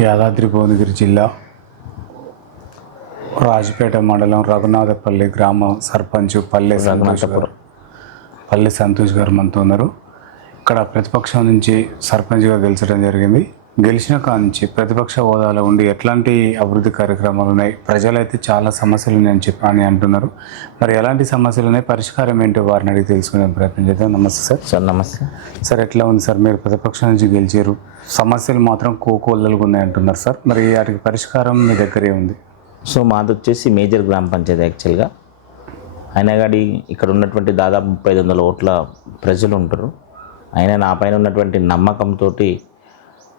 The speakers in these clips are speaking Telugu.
యాదాద్రి భువనగిరి జిల్లా రాజపేట మండలం రఘునాథపల్లి గ్రామం సర్పంచ్ పల్లె సంతోష్ గారు మనతో ఉన్నారు. ఇక్కడ ప్రతిపక్షం నుంచి సర్పంచ్గా గెలిచడం జరిగింది. గెలిచిన కాడ నుంచి ప్రతిపక్ష హోదాలో ఉండి ఎట్లాంటి అభివృద్ధి కార్యక్రమాలు ఉన్నాయి, ప్రజలైతే చాలా సమస్యలు ఉన్నాయని అని అంటున్నారు. మరి ఎలాంటి సమస్యలు ఉన్నాయి, పరిష్కారం ఏంటో వారిని అడిగి తెలుసుకునే ప్రయత్నం చేద్దాం. నమస్తే సార్. సార్ నమస్తే సార్. ఎట్లా ఉంది సార్, మీరు ప్రతిపక్షం నుంచి గెలిచారు, సమస్యలు మాత్రం కోకొల్లలుగా ఉన్నాయి అంటున్నారు సార్. మరి వాటికి పరిష్కారం మీ దగ్గరే ఉంది? సో మాది వచ్చేసి మేజర్ గ్రామ పంచాయతీ యాక్చువల్గా. అయినా కానీ ఇక్కడ ఉన్నటువంటి దాదాపు 3500 ఓట్ల ప్రజలు ఉంటారు. అయినా నా పైన ఉన్నటువంటి నమ్మకంతో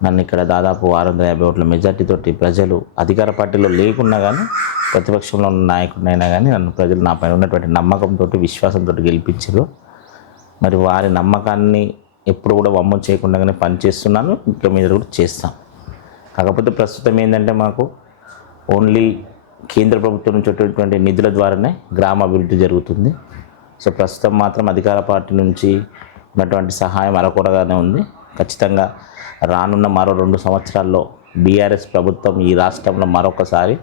నన్ను ఇక్కడ దాదాపు 650 ఓట్ల మెజార్టీతోటి ప్రజలు అధికార పార్టీలో లేకున్నా కానీ ప్రతిపక్షంలో ఉన్న నాయకుడినైనా కానీ నన్ను ప్రజలు నా పైన ఉన్నటువంటి నమ్మకంతో విశ్వాసంతో గెలిపించారు. మరి వారి నమ్మకాన్ని ఎప్పుడు కూడా వమ్ము చేయకుండానే పనిచేస్తున్నాను, ఇంకా మీద కూడా చేస్తాం. కాకపోతే ప్రస్తుతం ఏంటంటే మాకు ఓన్లీ కేంద్ర ప్రభుత్వం నుంచి వచ్చేటువంటి నిధుల ద్వారానే గ్రామ అభివృద్ధి జరుగుతుంది. సో ప్రస్తుతం మాత్రం అధికార పార్టీ నుంచి ఉన్నటువంటి సహాయం అరకొరగానే ఉంది. ఖచ్చితంగా రానున్న మరో 2 సంవత్సరాల్లో బీఆర్ఎస్ ప్రభుత్వం ఈ రాష్ట్రంలో మరొకసారి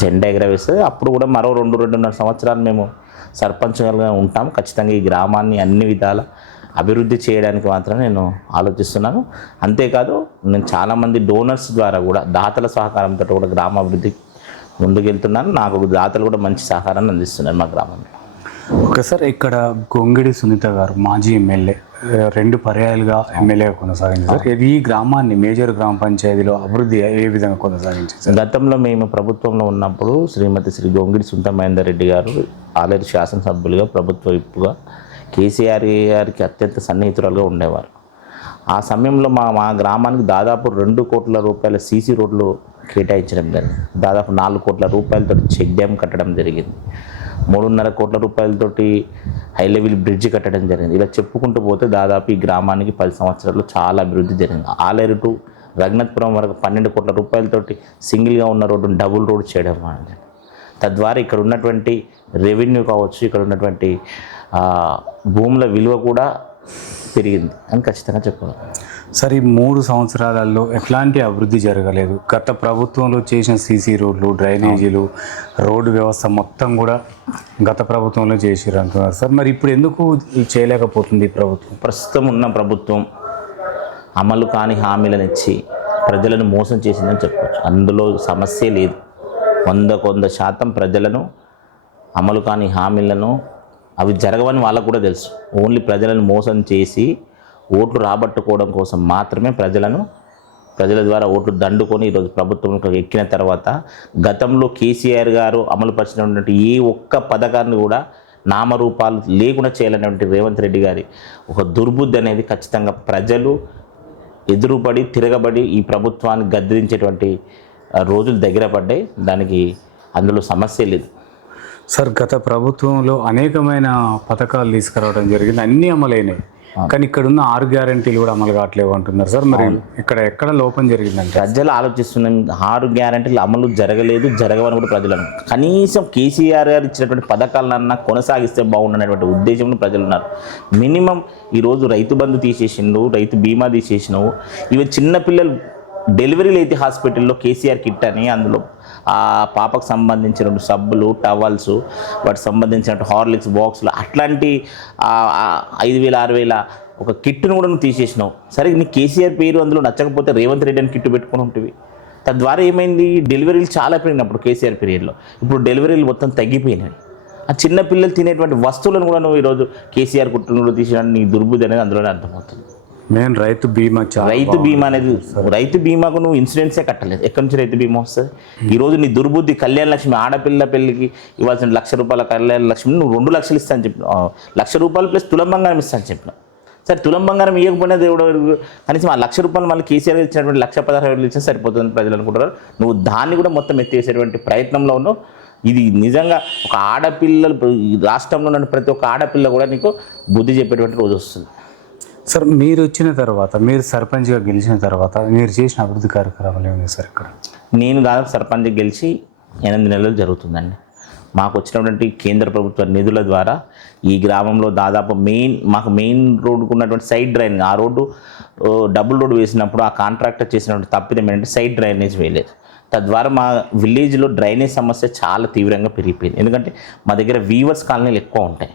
జెండా ఎగరవేస్తుంది. అప్పుడు కూడా మరో 2-2.5 సంవత్సరాలు మేము సర్పంచ్గా ఉంటాం. ఖచ్చితంగా ఈ గ్రామాన్ని అన్ని విధాల అభివృద్ధి చేయడానికి మాత్రం నేను ఆలోచిస్తున్నాను. అంతేకాదు నేను చాలామంది డోనర్స్ ద్వారా కూడా దాతల సహకారంతో కూడా గ్రామాభివృద్ధి ముందుకెళ్తున్నాను. నాకు దాతలు కూడా మంచి సహకారాన్ని అందిస్తున్నారు మా గ్రామంలో. Okay sir. ఇక్కడ గొంగిడి సునీత గారు మాజీ ఎమ్మెల్యే 2 పర్యాయాలుగా ఎమ్మెల్యేగా కొనసాగించారు. ఈ గ్రామాన్ని మేజర్ గ్రామ పంచాయతీలో అభివృద్ధి ఏ విధంగా కొనసాగించారు? గతంలో మేము ప్రభుత్వంలో ఉన్నప్పుడు శ్రీ గొంగిడి సునీత మహేందర్ రెడ్డి గారు ఆలేరు శాసనసభ్యులుగా ప్రభుత్వ విప్పుగా కేసీఆర్ గారికి అత్యంత సన్నిహితురాలుగా ఉండేవారు. ఆ సమయంలో మా గ్రామానికి దాదాపు 2 కోట్ల రూపాయల సీసీ రోడ్లు కేటాయించడం జరిగింది. దాదాపు 4 కోట్ల రూపాయలతో చెక్ డ్యామ్ కట్టడం జరిగింది. 3.5 కోట్ల రూపాయలతోటి హై లెవెల్ బ్రిడ్జ్ కట్టడం జరిగింది. ఇలా చెప్పుకుంటూ పోతే దాదాపు ఈ గ్రామానికి 10 సంవత్సరాల్లో చాలా అభివృద్ధి జరిగింది. ఆలేరు టు రఘునాథపురం వరకు 12 కోట్ల రూపాయలతోటి సింగిల్గా ఉన్న రోడ్డును డబుల్ రోడ్ చేయడం అనేది. తద్వారా ఇక్కడ ఉన్నటువంటి రెవెన్యూ కావచ్చు, ఇక్కడ ఉన్నటువంటి భూముల విలువ కూడా పెరిగింది అని ఖచ్చితంగా చెప్పాలి సార్. ఈ 3 సంవత్సరాలలో ఎట్లాంటి అభివృద్ధి జరగలేదు. గత ప్రభుత్వంలో చేసిన సీసీ రోడ్లు, డ్రైనేజీలు, రోడ్డు వ్యవస్థ మొత్తం కూడా గత ప్రభుత్వంలో చేసిరు అంటున్నారు సార్. మరి ఇప్పుడు ఎందుకు చేయలేకపోతుంది ఈ ప్రభుత్వం? ప్రస్తుతం ఉన్న ప్రభుత్వం అమలు కాని హామీలను ఇచ్చి ప్రజలను మోసం చేసిందని చెప్పవచ్చు. అందులో సమస్య లేదు. 100% ప్రజలను అమలు కాని హామీలను అవి జరగవని వాళ్ళకు కూడా తెలుసు. ఓన్లీ ప్రజలను మోసం చేసి ఓట్లు రాబట్టుకోవడం కోసం మాత్రమే ప్రజల ద్వారా ఓట్లు దండుకొని ఈరోజు ప్రభుత్వంలో ఎక్కిన తర్వాత గతంలో కేసీఆర్ గారు అమలుపరిచినటువంటి ఏ ఒక్క పథకాన్ని కూడా నామరూపాలు లేకుండా చేయాలనేటువంటి రేవంత్ రెడ్డి గారి ఒక దుర్బుద్ధి అనేది ఖచ్చితంగా ప్రజలు ఎదురుపడి తిరగబడి ఈ ప్రభుత్వాన్ని గద్దించేటువంటి రోజులు దగ్గర పడ్డాయి. దానికి అందులో సమస్య లేదు సార్. గత ప్రభుత్వంలో అనేకమైన పథకాలు తీసుకురావడం జరిగింది, అన్నీ అమలైనాయి. కానీ ఇక్కడున్న 6 గ్యారంటీలు కూడా అమలు కావట్లేవు అంటున్నారు సార్. మరి ఇక్కడ ఎక్కడ లోపం జరిగిందంటే? ప్రజలు ఆలోచిస్తున్నాం 6 గ్యారంటీలు అమలు జరగవని కూడా ప్రజలు కనీసం కేసీఆర్ గారు ఇచ్చినటువంటి పథకాలన్నా కొనసాగిస్తే బాగుండనేటువంటి ఉద్దేశంలో ప్రజలు ఉన్నారు. మినిమం ఈరోజు రైతు బంధు తీసేసిండు, రైతు బీమా తీసేసినావు. ఇవి చిన్నపిల్లలు డెలివరీలు అయితే హాస్పిటల్లో కేసీఆర్ కిట్ అని అందులో ఆ పాపకు సంబంధించిన సబ్బులు, టవల్స్, వాటికి సంబంధించిన హార్లిక్స్ బాక్సులు అట్లాంటి 5,000-6,000 ఒక కిట్ను కూడా నువ్వు తీసేసినావు. సరే నీ కేసీఆర్ పేరు అందులో నచ్చకపోతే రేవంత్ రెడ్డి అని కిట్టు పెట్టుకుని ఉంటుంది. తద్వారా ఏమైంది, డెలివరీలు చాలా పెరిగినప్పుడు కేసీఆర్ పీరియడ్లో. ఇప్పుడు డెలివరీలు మొత్తం తగ్గిపోయినాయి. ఆ చిన్నపిల్లలు తినేటువంటి వస్తువులను కూడా నువ్వు ఈరోజు కేసీఆర్ కుట్టు కూడా తీసిన నీ దుర్బుద్ధి అనేది అందులోనే అర్థమవుతుంది. మెయిన్ రైతు బీమా అనేది రైతు బీమాకు నువ్వు ఇన్సూరెన్సే కట్టలేదు. ఎక్కడి నుంచి రైతు బీమా వస్తుంది? ఈరోజు నీ దుర్బుద్ధి కళ్యాణ లక్ష్మి ఆడపిల్ల పెళ్ళికి ఇవ్వాల్సిన ₹1,00,000 కళ్యాణ లక్ష్మి నువ్వు 2 లక్షలు ఇస్తాను చెప్పిన, ₹1,00,000 ప్లస్ తులం బంగారం ఇస్తాను చెప్పిన. సరే తులం బంగారం ఇవ్వకపోయినా దేవుడు కనీసం ఆ ₹1,00,000 మళ్ళీ కేసీఆర్ ఇచ్చినటువంటి 1,16,000 ఇచ్చినా సరిపోతుంది ప్రజలు అనుకుంటారు. నువ్వు దాన్ని కూడా మొత్తం ఎత్తేసేటువంటి ప్రయత్నంలో ఉన్నావు. ఇది నిజంగా ఒక ఆడపిల్లలు రాష్ట్రంలో ఉన్న ప్రతి ఒక్క ఆడపిల్ల కూడా నీకు బుద్ధి చెప్పేటువంటి రోజు వస్తుంది సార్. మీరు వచ్చిన తర్వాత, మీరు సర్పంచ్గా గెలిచిన తర్వాత మీరు చేసిన అభివృద్ధి కార్యక్రమాలు ఏమి సార్? ఇక్కడ నేను దాదాపు సర్పంచ్ గెలిచి 8 నెలలు జరుగుతుందండి. మాకు వచ్చినటువంటి కేంద్ర ప్రభుత్వ నిధుల ద్వారా ఈ గ్రామంలో దాదాపు మాకు మెయిన్ రోడ్డుకు ఉన్నటువంటి సైడ్ డ్రైనేజ్, ఆ రోడ్డు డబుల్ రోడ్డు వేసినప్పుడు ఆ కాంట్రాక్టర్ చేసినటువంటి తప్పిదం ఏంటంటే సైడ్ డ్రైనేజ్ వేయలేదు. తద్వారా మా విలేజ్లో డ్రైనేజ్ సమస్య చాలా తీవ్రంగా పెరిగిపోయింది. ఎందుకంటే మా దగ్గర వీవర్స్ కాలనీలు ఎక్కువ ఉంటాయి.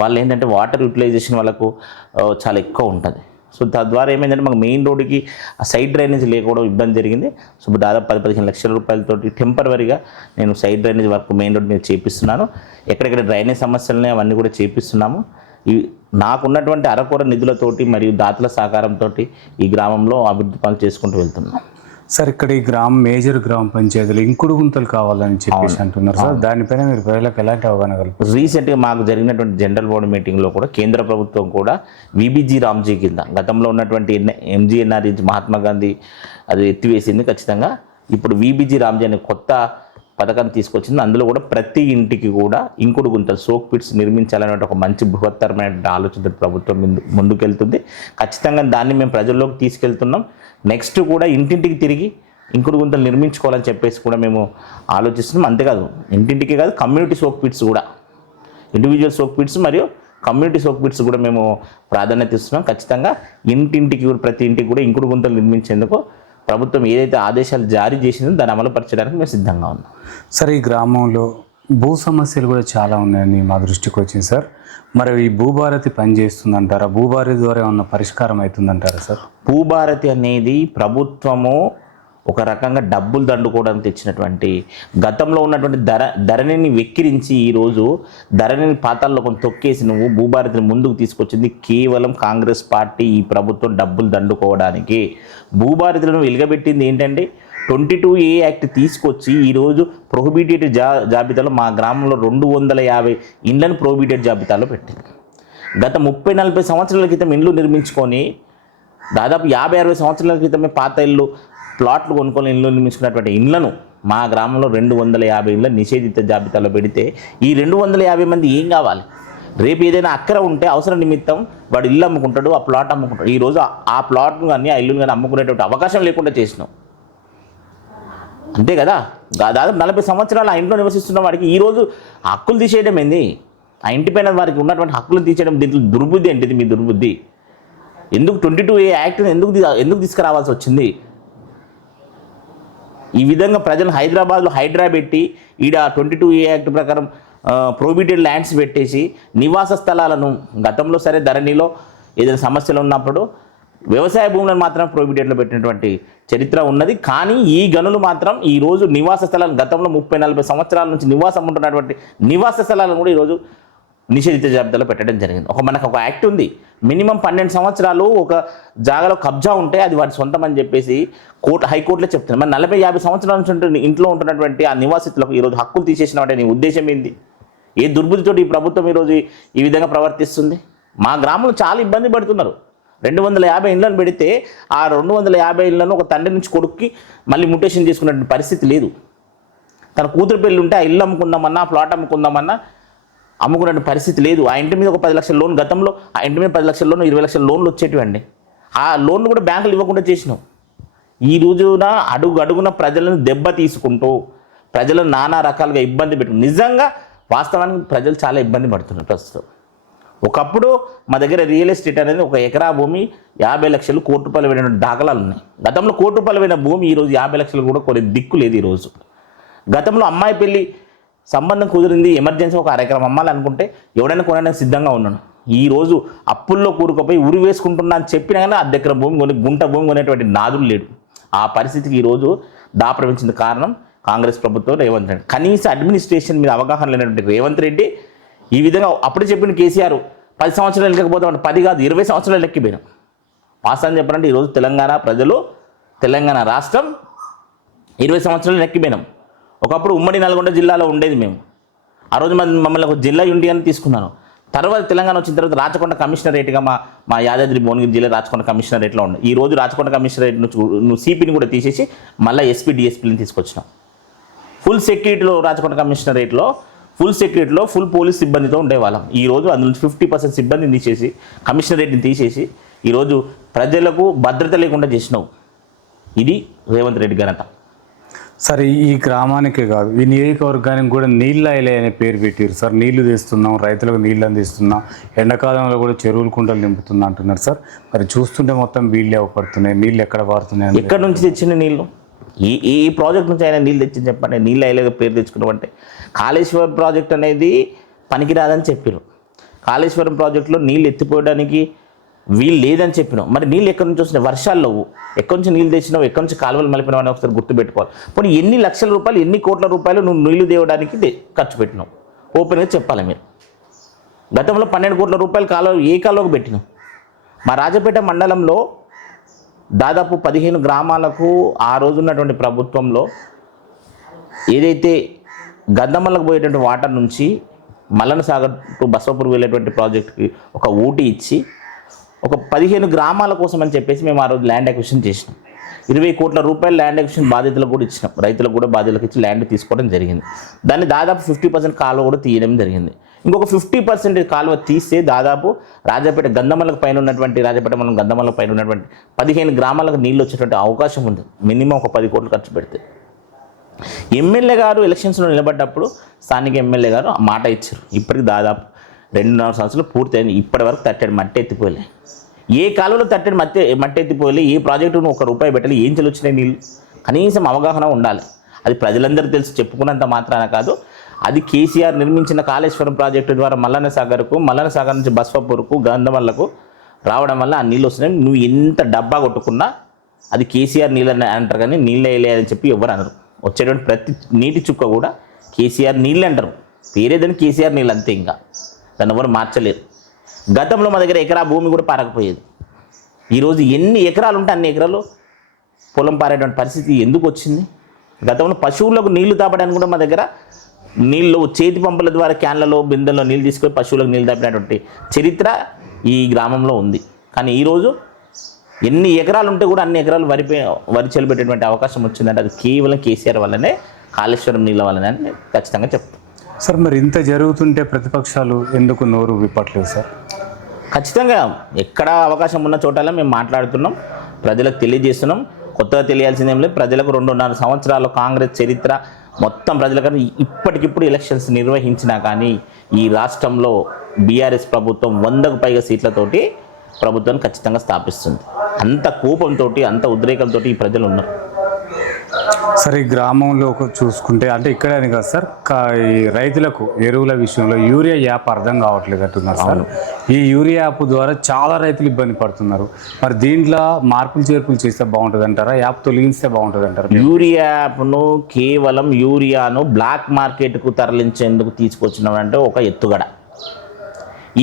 వాళ్ళు ఏంటంటే వాటర్ యూటిలైజేషన్ వాళ్ళకు చాలా ఎక్కువ ఉంటుంది. సో తద్వారా ఏమైందంటే మాకు మెయిన్ రోడ్డుకి ఆ సైడ్ డ్రైనేజ్ లేకపోవడం ఇబ్బంది జరిగింది. సో దాదాపు 10-15 లక్షల రూపాయలతోటి టెంపరవరీగా నేను side drainage work main road మీద చేపిస్తున్నాను. ఎక్కడెక్కడ డ్రైనేజ్ సమస్యలని అవన్నీ కూడా చేపిస్తున్నాము. ఇవి నాకున్నటువంటి అరకొర నిధులతోటి మరియు దాతల సహకారంతో ఈ గ్రామంలో అభివృద్ధి పనులు చేసుకుంటూ వెళ్తున్నాం. సార్, ఇక్కడ ఈ మేజర్ గ్రామ పంచాయతీలు ఇంకుడు గుంతలు కావాలని చెప్పేసి అంటున్నారు సార్. దానిపైన మీరు ప్రజలకు ఎలాంటి అవగాహన కలుగుతుంది? రీసెంట్గా మాకు జరిగినటువంటి జనరల్ బోర్డు మీటింగ్లో కూడా కేంద్ర ప్రభుత్వం కూడా విబిజీ రామ్జీ కింద గతంలో ఉన్నటువంటి ఎంజీఎన్ఆర్జీ మహాత్మా గాంధీ అది ఎత్తివేసింది ఖచ్చితంగా. ఇప్పుడు విబిజీ రామ్జీ అనే కొత్త పథకాన్ని తీసుకొచ్చింది. అందులో కూడా ప్రతి ఇంటికి కూడా ఇంకుడు గుంతలు సోక్ పిట్స్ నిర్మించాలనే ఒక మంచి బృహత్తరమైన ఆలోచన ప్రభుత్వం ముందుకెళ్తుంది. ఖచ్చితంగా దాన్ని మేము ప్రజల్లోకి తీసుకెళ్తున్నాం. నెక్స్ట్ కూడా ఇంటింటికి తిరిగి ఇంకుడు గుంతలు నిర్మించుకోవాలని చెప్పేసి కూడా మేము ఆలోచిస్తున్నాం. అంతేకాదు ఇంటింటికి కాదు, కమ్యూనిటీ సోక్ పిట్స్ కూడా, ఇండివిజువల్ సోక్ పిట్స్ మరియు కమ్యూనిటీ సోక్ పిట్స్ కూడా మేము ప్రాధాన్యత ఇస్తున్నాం. ఖచ్చితంగా ఇంటింటికి ప్రతి ఇంటికి కూడా ఇంకుడు గుంతలు నిర్మించేందుకు ప్రభుత్వం ఏదైతే ఆదేశాలు జారీ చేసిందో దాన్ని అమలుపరచడానికి మేము సిద్ధంగా ఉన్నాం. సార్, ఈ గ్రామంలో భూ సమస్యలు కూడా చాలా ఉన్నాయని మా దృష్టికి వచ్చింది సార్. మరి ఈ భూభారతి పనిచేస్తుందంటారా? భూభారతి ద్వారా ఏమన్నా పరిష్కారం అవుతుందంటారా సార్? భూభారతి అనేది ప్రభుత్వము ఒక రకంగా డబ్బులు దండుకోవడానికి తెచ్చినటువంటి, గతంలో ఉన్నటువంటి ధరణిని వెక్కిరించి ఈరోజు ధరణిని పాతాల్లో కొంత తొక్కేసి నువ్వు భూభారతిని ముందుకు తీసుకొచ్చింది కేవలం కాంగ్రెస్ పార్టీ, ఈ ప్రభుత్వం డబ్బులు దండుకోవడానికి. భూభారతులను వెలుగబెట్టింది ఏంటంటే 22A యాక్ట్ తీసుకొచ్చి ఈరోజు ప్రొహిబిటెడ్ జాబితాలో మా గ్రామంలో 250 ఇండ్లను ప్రొహిబిటెడ్ జాబితాలో పెట్టింది. గత 30-40 సంవత్సరాల క్రితం ఇండ్లు నిర్మించుకొని దాదాపు 50-60 సంవత్సరాల క్రితమే పాత ఇల్లు ప్లాట్లు కొనుక్కొని ఇల్లు నిర్మించుకున్నటువంటి ఇండ్లను మా గ్రామంలో 250 ఇండ్ల నిషేధిత జాబితాలో పెడితే ఈ 250 మంది ఏం కావాలి? రేపు ఏదైనా అక్కర ఉంటే అవసరం నిమిత్తం వాడు ఇల్లు అమ్ముకుంటాడు, ఆ ప్లాట్ అమ్ముకుంటాడు. ఈరోజు ఆ ప్లాట్ను కానీ ఆ ఇల్లును కానీ అమ్ముకునేటువంటి అవకాశం లేకుండా చేసినాం. అంతే కదా, దాదాపు 40 సంవత్సరాలు ఆ ఇంట్లో నివసిస్తున్న వాడికి ఈరోజు హక్కులు తీసేయడం ఏంది? ఆ ఇంటిపైన వారికి ఉన్నటువంటి హక్కులు తీసేయడం, దీంట్లో దుర్బుద్ధి ఏంటిది? మీ దుర్బుద్ధి ఎందుకు 22A యాక్ట్ని ఎందుకు తీసుకురావాల్సి వచ్చింది? ఈ విధంగా ప్రజలు హైదరాబాద్లో హైడ్రా పెట్టి ఈడ 22A యాక్ట్ ప్రకారం ప్రొహిబిటెడ్ ల్యాండ్స్ పెట్టేసి నివాస స్థలాలను గతంలో సరే ధరణిలో ఏదైనా సమస్యలు ఉన్నప్పుడు వ్యవసాయ భూములను మాత్రం ప్రొహిబిటెడ్లో పెట్టినటువంటి చరిత్ర ఉన్నది. కానీ ఈ గనులు మాత్రం ఈరోజు నివాస స్థలాలు గతంలో 30-40 సంవత్సరాల నుంచి నివాసం ఉంటున్నటువంటి నివాస స్థలాలను కూడా ఈరోజు నిషేధిత జాబితాలో పెట్టడం జరిగింది. మనకు ఒక యాక్ట్ ఉంది, మినిమం 12 సంవత్సరాలు ఒక జాగాలో కబ్జా ఉంటే అది వాటి సొంతం అని చెప్పేసి హైకోర్టులో చెప్తున్నారు. మరి 40-50 సంవత్సరాల నుంచి ఇంట్లో ఉంటున్నటువంటి ఆ నివాసితులకు ఈరోజు హక్కులు తీసేసిన నీ ఉద్దేశం ఏంది? ఏ దుర్బుద్ధితో ఈ ప్రభుత్వం ఈరోజు ఈ విధంగా ప్రవర్తిస్తుంది? మా గ్రామంలో చాలా ఇబ్బంది పడుతున్నారు. 250 ఇళ్లను పెడితే ఆ 250 ఇళ్లను ఒక తండ్రి నుంచి కొడుక్కి మళ్ళీ మ్యూటేషన్ చేసుకునే పరిస్థితి లేదు. తన కూతురు పెళ్ళి ఉంటే ఆ ఇల్లు అమ్ముకుందామన్నా, ప్లాట్ అమ్ముకుందామన్నా అమ్ముకునే పరిస్థితి లేదు. ఆ ఇంటి మీద ఒక 10 లక్షల లోన్, గతంలో ఆ ఇంటి మీద 10 లక్షల లోన్, 20 లక్షల లోన్లు వచ్చేటివండి. ఆ లోన్లు కూడా బ్యాంకులు ఇవ్వకుండా చేసినాం. ఈ రోజున అడుగున ప్రజలను దెబ్బ తీసుకుంటూ ప్రజలను నానా రకాలుగా ఇబ్బంది పెట్టుకుంటూ నిజంగా వాస్తవానికి ప్రజలు చాలా ఇబ్బంది పడుతున్నారు ప్రస్తుతం. ఒకప్పుడు మా దగ్గర రియల్ ఎస్టేట్ అనేది ఒక ఎకరా భూమి 50 లక్షలు, కోటి రూపాయలు పోయిన దాఖలాలు ఉన్నాయి. గతంలో కోటి రూపాయలు పోయిన భూమి ఈరోజు 50 లక్షలు కూడా కొన్ని దిక్కు లేదు. ఈరోజు గతంలో అమ్మాయి పెళ్ళి సంబంధం కుదిరింది, ఎమర్జెన్సీ ఒక అరెకరం అమ్మాలి అనుకుంటే ఎవడైనా కొనడానికి సిద్ధంగా ఉన్నాను. ఈరోజు అప్పుల్లో కూరుకుపోయి ఉరి వేసుకుంటున్నా అని చెప్పినా కానీ అద్దెకరం భూమి కొని, గుంట భూమి కొనేటువంటి నాదులు లేడు. ఆ పరిస్థితికి ఈరోజు దాపరించిన కారణం కాంగ్రెస్ ప్రభుత్వం, రేవంత్ రెడ్డి. కనీస అడ్మినిస్ట్రేషన్ మీద అవగాహన లేనటువంటి రేవంత్ రెడ్డి ఈ విధంగా అప్పుడు చెప్పిన కేసీఆర్ 10 సంవత్సరాలు లెక్కపోతాం, 10 కాదు 20 సంవత్సరాలు లెక్కిపోయినాం. వాస్తవం చెప్పాలంటే ఈరోజు తెలంగాణ ప్రజలు, తెలంగాణ రాష్ట్రం 20 సంవత్సరాలు లెక్కిపోయినాం. ఒకప్పుడు ఉమ్మడి నల్గొండ జిల్లాలో ఉండేది మేము. ఆ రోజు మమ్మల్ని ఒక జిల్లా యూనియన్ తీసుకున్నాను. తర్వాత తెలంగాణ వచ్చిన తర్వాత రాచకొండ కమిషనరేట్గా మా యాదాద్రి భువనగిరి జిల్లా రాచకొండ కమిషనరేట్లో ఉంది. ఈ రోజు రాచకొండ కమిషనరేట్ నువ్వు సిపిని కూడా తీసేసి మళ్ళీ ఎస్పీ డిఎస్పీని తీసుకొచ్చినాం. ఫుల్ సెక్యూరిటీలో రాచకొండ కమిషనరేట్లో ఫుల్ పోలీస్ సిబ్బందితో ఉండేవాళ్ళం. ఈరోజు అందులో 50% సిబ్బందిని తీసేసి కమిషనరేట్ని తీసేసి ఈరోజు ప్రజలకు భద్రత లేకుండా చేసినావు. ఇది రేవంత్ రెడ్డి ఘనత. సార్ ఈ గ్రామానికే కాదు ఈ నియోజకవర్గానికి కూడా నీళ్ళ ఐలే అనే పేరు పెట్టారు సార్. నీళ్లు తీస్తున్నాం, రైతులకు నీళ్ళు అందిస్తున్నాం, ఎండాకాలంలో కూడా చెరువులు కుంటలు నింపుతున్నా అంటున్నారు సార్. మరి చూస్తుంటే మొత్తం వీళ్ళే అవపడుతున్నాయి, నీళ్ళు ఎక్కడ పారుతున్నాయి? ఎక్కడి నుంచి తెచ్చిన నీళ్ళు? ఈ ప్రాజెక్ట్ నుంచి ఆయన నీళ్ళు తెచ్చింది చెప్పండి. నీళ్ళు అయ్యేలాగా పేరు తెచ్చుకున్నామంటే కాళేశ్వరం ప్రాజెక్ట్ అనేది పనికిరాదని చెప్పారు. కాళేశ్వరం ప్రాజెక్టులో నీళ్ళు ఎత్తిపోయడానికి వీలు లేదని చెప్పినాం. మరి నీళ్ళు ఎక్కడి నుంచి వస్తున్నాయి? వర్షాల్లో ఎక్కడి నుంచి నీళ్ళు తెచ్చినావు, ఎక్కడి నుంచి కాలువలు మలిపినావు అని ఒకసారి గుర్తుపెట్టుకోవాలి. పోనీ ఎన్ని లక్షల రూపాయలు, ఎన్ని కోట్ల రూపాయలు నువ్వు నీళ్లు తేవడానికి ఖర్చు పెట్టినావు? ఓపెన్గా చెప్పాలి మీరు. గతంలో 12 కోట్ల రూపాయలు కాలువ ఏ కాలువకు పెట్టినావు? మా రాజపేట మండలంలో దాదాపు 15 గ్రామాలకు ఆ రోజున్నటువంటి ప్రభుత్వంలో ఏదైతే గద్దమల్లకు పోయేటువంటి వాటర్ నుంచి మల్లన సాగర్ టు బసవపూర్ వెళ్ళేటువంటి ప్రాజెక్టుకి ఒక ఊటీ ఇచ్చి ఒక 15 గ్రామాల కోసం అని చెప్పేసి మేము ఆ రోజు ల్యాండ్ అక్విజిషన్ చేసినాం. 20 కోట్ల రూపాయలు ల్యాండ్ అక్విజిషన్ బాధితులకు కూడా ఇచ్చినాం. రైతులకు కూడా బాధితులకు ఇచ్చి ల్యాండ్ తీసుకోవడం జరిగింది. దాన్ని దాదాపు 50% కాలువ కూడా తీయడం జరిగింది. ఇంకొక 50% కాలువ తీస్తే దాదాపు రాజపేట గంధమలకు పైన ఉన్నటువంటి రాజపేట మనం గంధమలకు పైన ఉన్నటువంటి 15 గ్రామాలకు నీళ్ళు వచ్చేటువంటి అవకాశం ఉంది. మినిమం ఒక 10 కోట్లు ఖర్చు పెడితే. ఎమ్మెల్యే గారు ఎలక్షన్స్లో నిలబడ్డప్పుడు స్థానిక ఎమ్మెల్యే గారు ఆ మాట ఇచ్చారు. ఇప్పటికి దాదాపు 2.5 సంవత్సరాలు పూర్తయింది. ఇప్పటి వరకు తట్టడి మట్టి ఎత్తిపోలే. ఏ కాలంలో తట్టడి మట్టి ఎత్తిపోలే, ఏ ప్రాజెక్టును ₹1 పెట్టాలి, ఏం వచ్చినాయి నీళ్ళు? కనీసం అవగాహన ఉండాలి. అది ప్రజలందరూ తెలిసి చెప్పుకున్నంత మాత్రాన కాదు. అది కేసీఆర్ నిర్మించిన కాళేశ్వరం ప్రాజెక్టు ద్వారా మల్లన సాగర్ నుంచి బస్వాపూర్కు గంధమల్లకు రావడం వల్ల ఆ నీళ్ళు వస్తున్నాయి. నువ్వు ఎంత డబ్బా కొట్టుకున్నా అది కేసీఆర్ నీళ్ళు అంటారు, కానీ నీళ్ళు వేయలేదని చెప్పి ఎవరు అనరు. వచ్చేటువంటి ప్రతి నీటి చుక్క కూడా కేసీఆర్ నీళ్ళు అంటారు. పేరేదని కేసీఆర్ నీళ్ళు అంతే, ఇంకా దాన్ని ఎవరు మార్చలేరు. గతంలో మా దగ్గర ఎకరా భూమి కూడా పారకపోయేది. ఈరోజు ఎన్ని ఎకరాలు ఉంటే అన్ని ఎకరాలు పొలం పారేటువంటి పరిస్థితి ఎందుకు వచ్చింది? గతంలో పశువులకు నీళ్లు తాపడానికి కూడా మా దగ్గర నీళ్ళు చేతి పంపుల ద్వారా క్యాన్లలో బిందెల్లో నీళ్ళు తీసుకొని పశువులకు నీళ్ళు తాపినటువంటి చరిత్ర ఈ గ్రామంలో ఉంది. కానీ ఈరోజు ఎన్ని ఎకరాలు ఉంటే కూడా అన్ని ఎకరాలు వరి చెలబెట్టేటువంటి అవకాశం వచ్చిందంటే అది కేవలం కేసీఆర్ వల్లనే, కాళేశ్వరం నీళ్ళ వల్లనే అని నేను ఖచ్చితంగా చెప్తాను. సార్ మరి ఇంత జరుగుతుంటే ప్రతిపక్షాలు ఎందుకు నోరు విప్పట్లేదు సార్? ఖచ్చితంగా ఎక్కడ అవకాశం ఉన్న చోటలా మేము మాట్లాడుతున్నాం, ప్రజలకు తెలియజేస్తున్నాం. కొత్తగా తెలియాల్సిందేం లేదు. ప్రజలకు 2.5 సంవత్సరాలు కాంగ్రెస్ చరిత్ర మొత్తం ప్రజలకు ఇప్పటికిప్పుడు ఎలక్షన్స్ నిర్వహించినా కానీ ఈ రాష్ట్రంలో బీఆర్ఎస్ ప్రభుత్వం 100కు పైగా సీట్లతోటి ప్రభుత్వాన్ని ఖచ్చితంగా స్థాపిస్తుంది. అంత కోపంతో, అంత ఉద్రేకంతో ఈ ప్రజలు ఉన్నారు. సార్ ఈ గ్రామంలో చూసుకుంటే అంటే ఇక్కడే అని కాదు సార్, ఈ రైతులకు ఎరువుల విషయంలో యూరియా యాప్ అర్థం కావట్లేదు అంటున్నారు సార్. ఈ యూరియా యాప్ ద్వారా చాలా రైతులు ఇబ్బంది పడుతున్నారు. మరి దీంట్లో మార్పులు చేర్పులు చేస్తే బాగుంటుంది అంటారా, యాప్ తొలగిస్తే బాగుంటుంది అంటారా? యూరియా యాప్ను కేవలం యూరియాను బ్లాక్ మార్కెట్కు తరలించేందుకు తీసుకొచ్చినామంటే ఒక ఎత్తుగడ.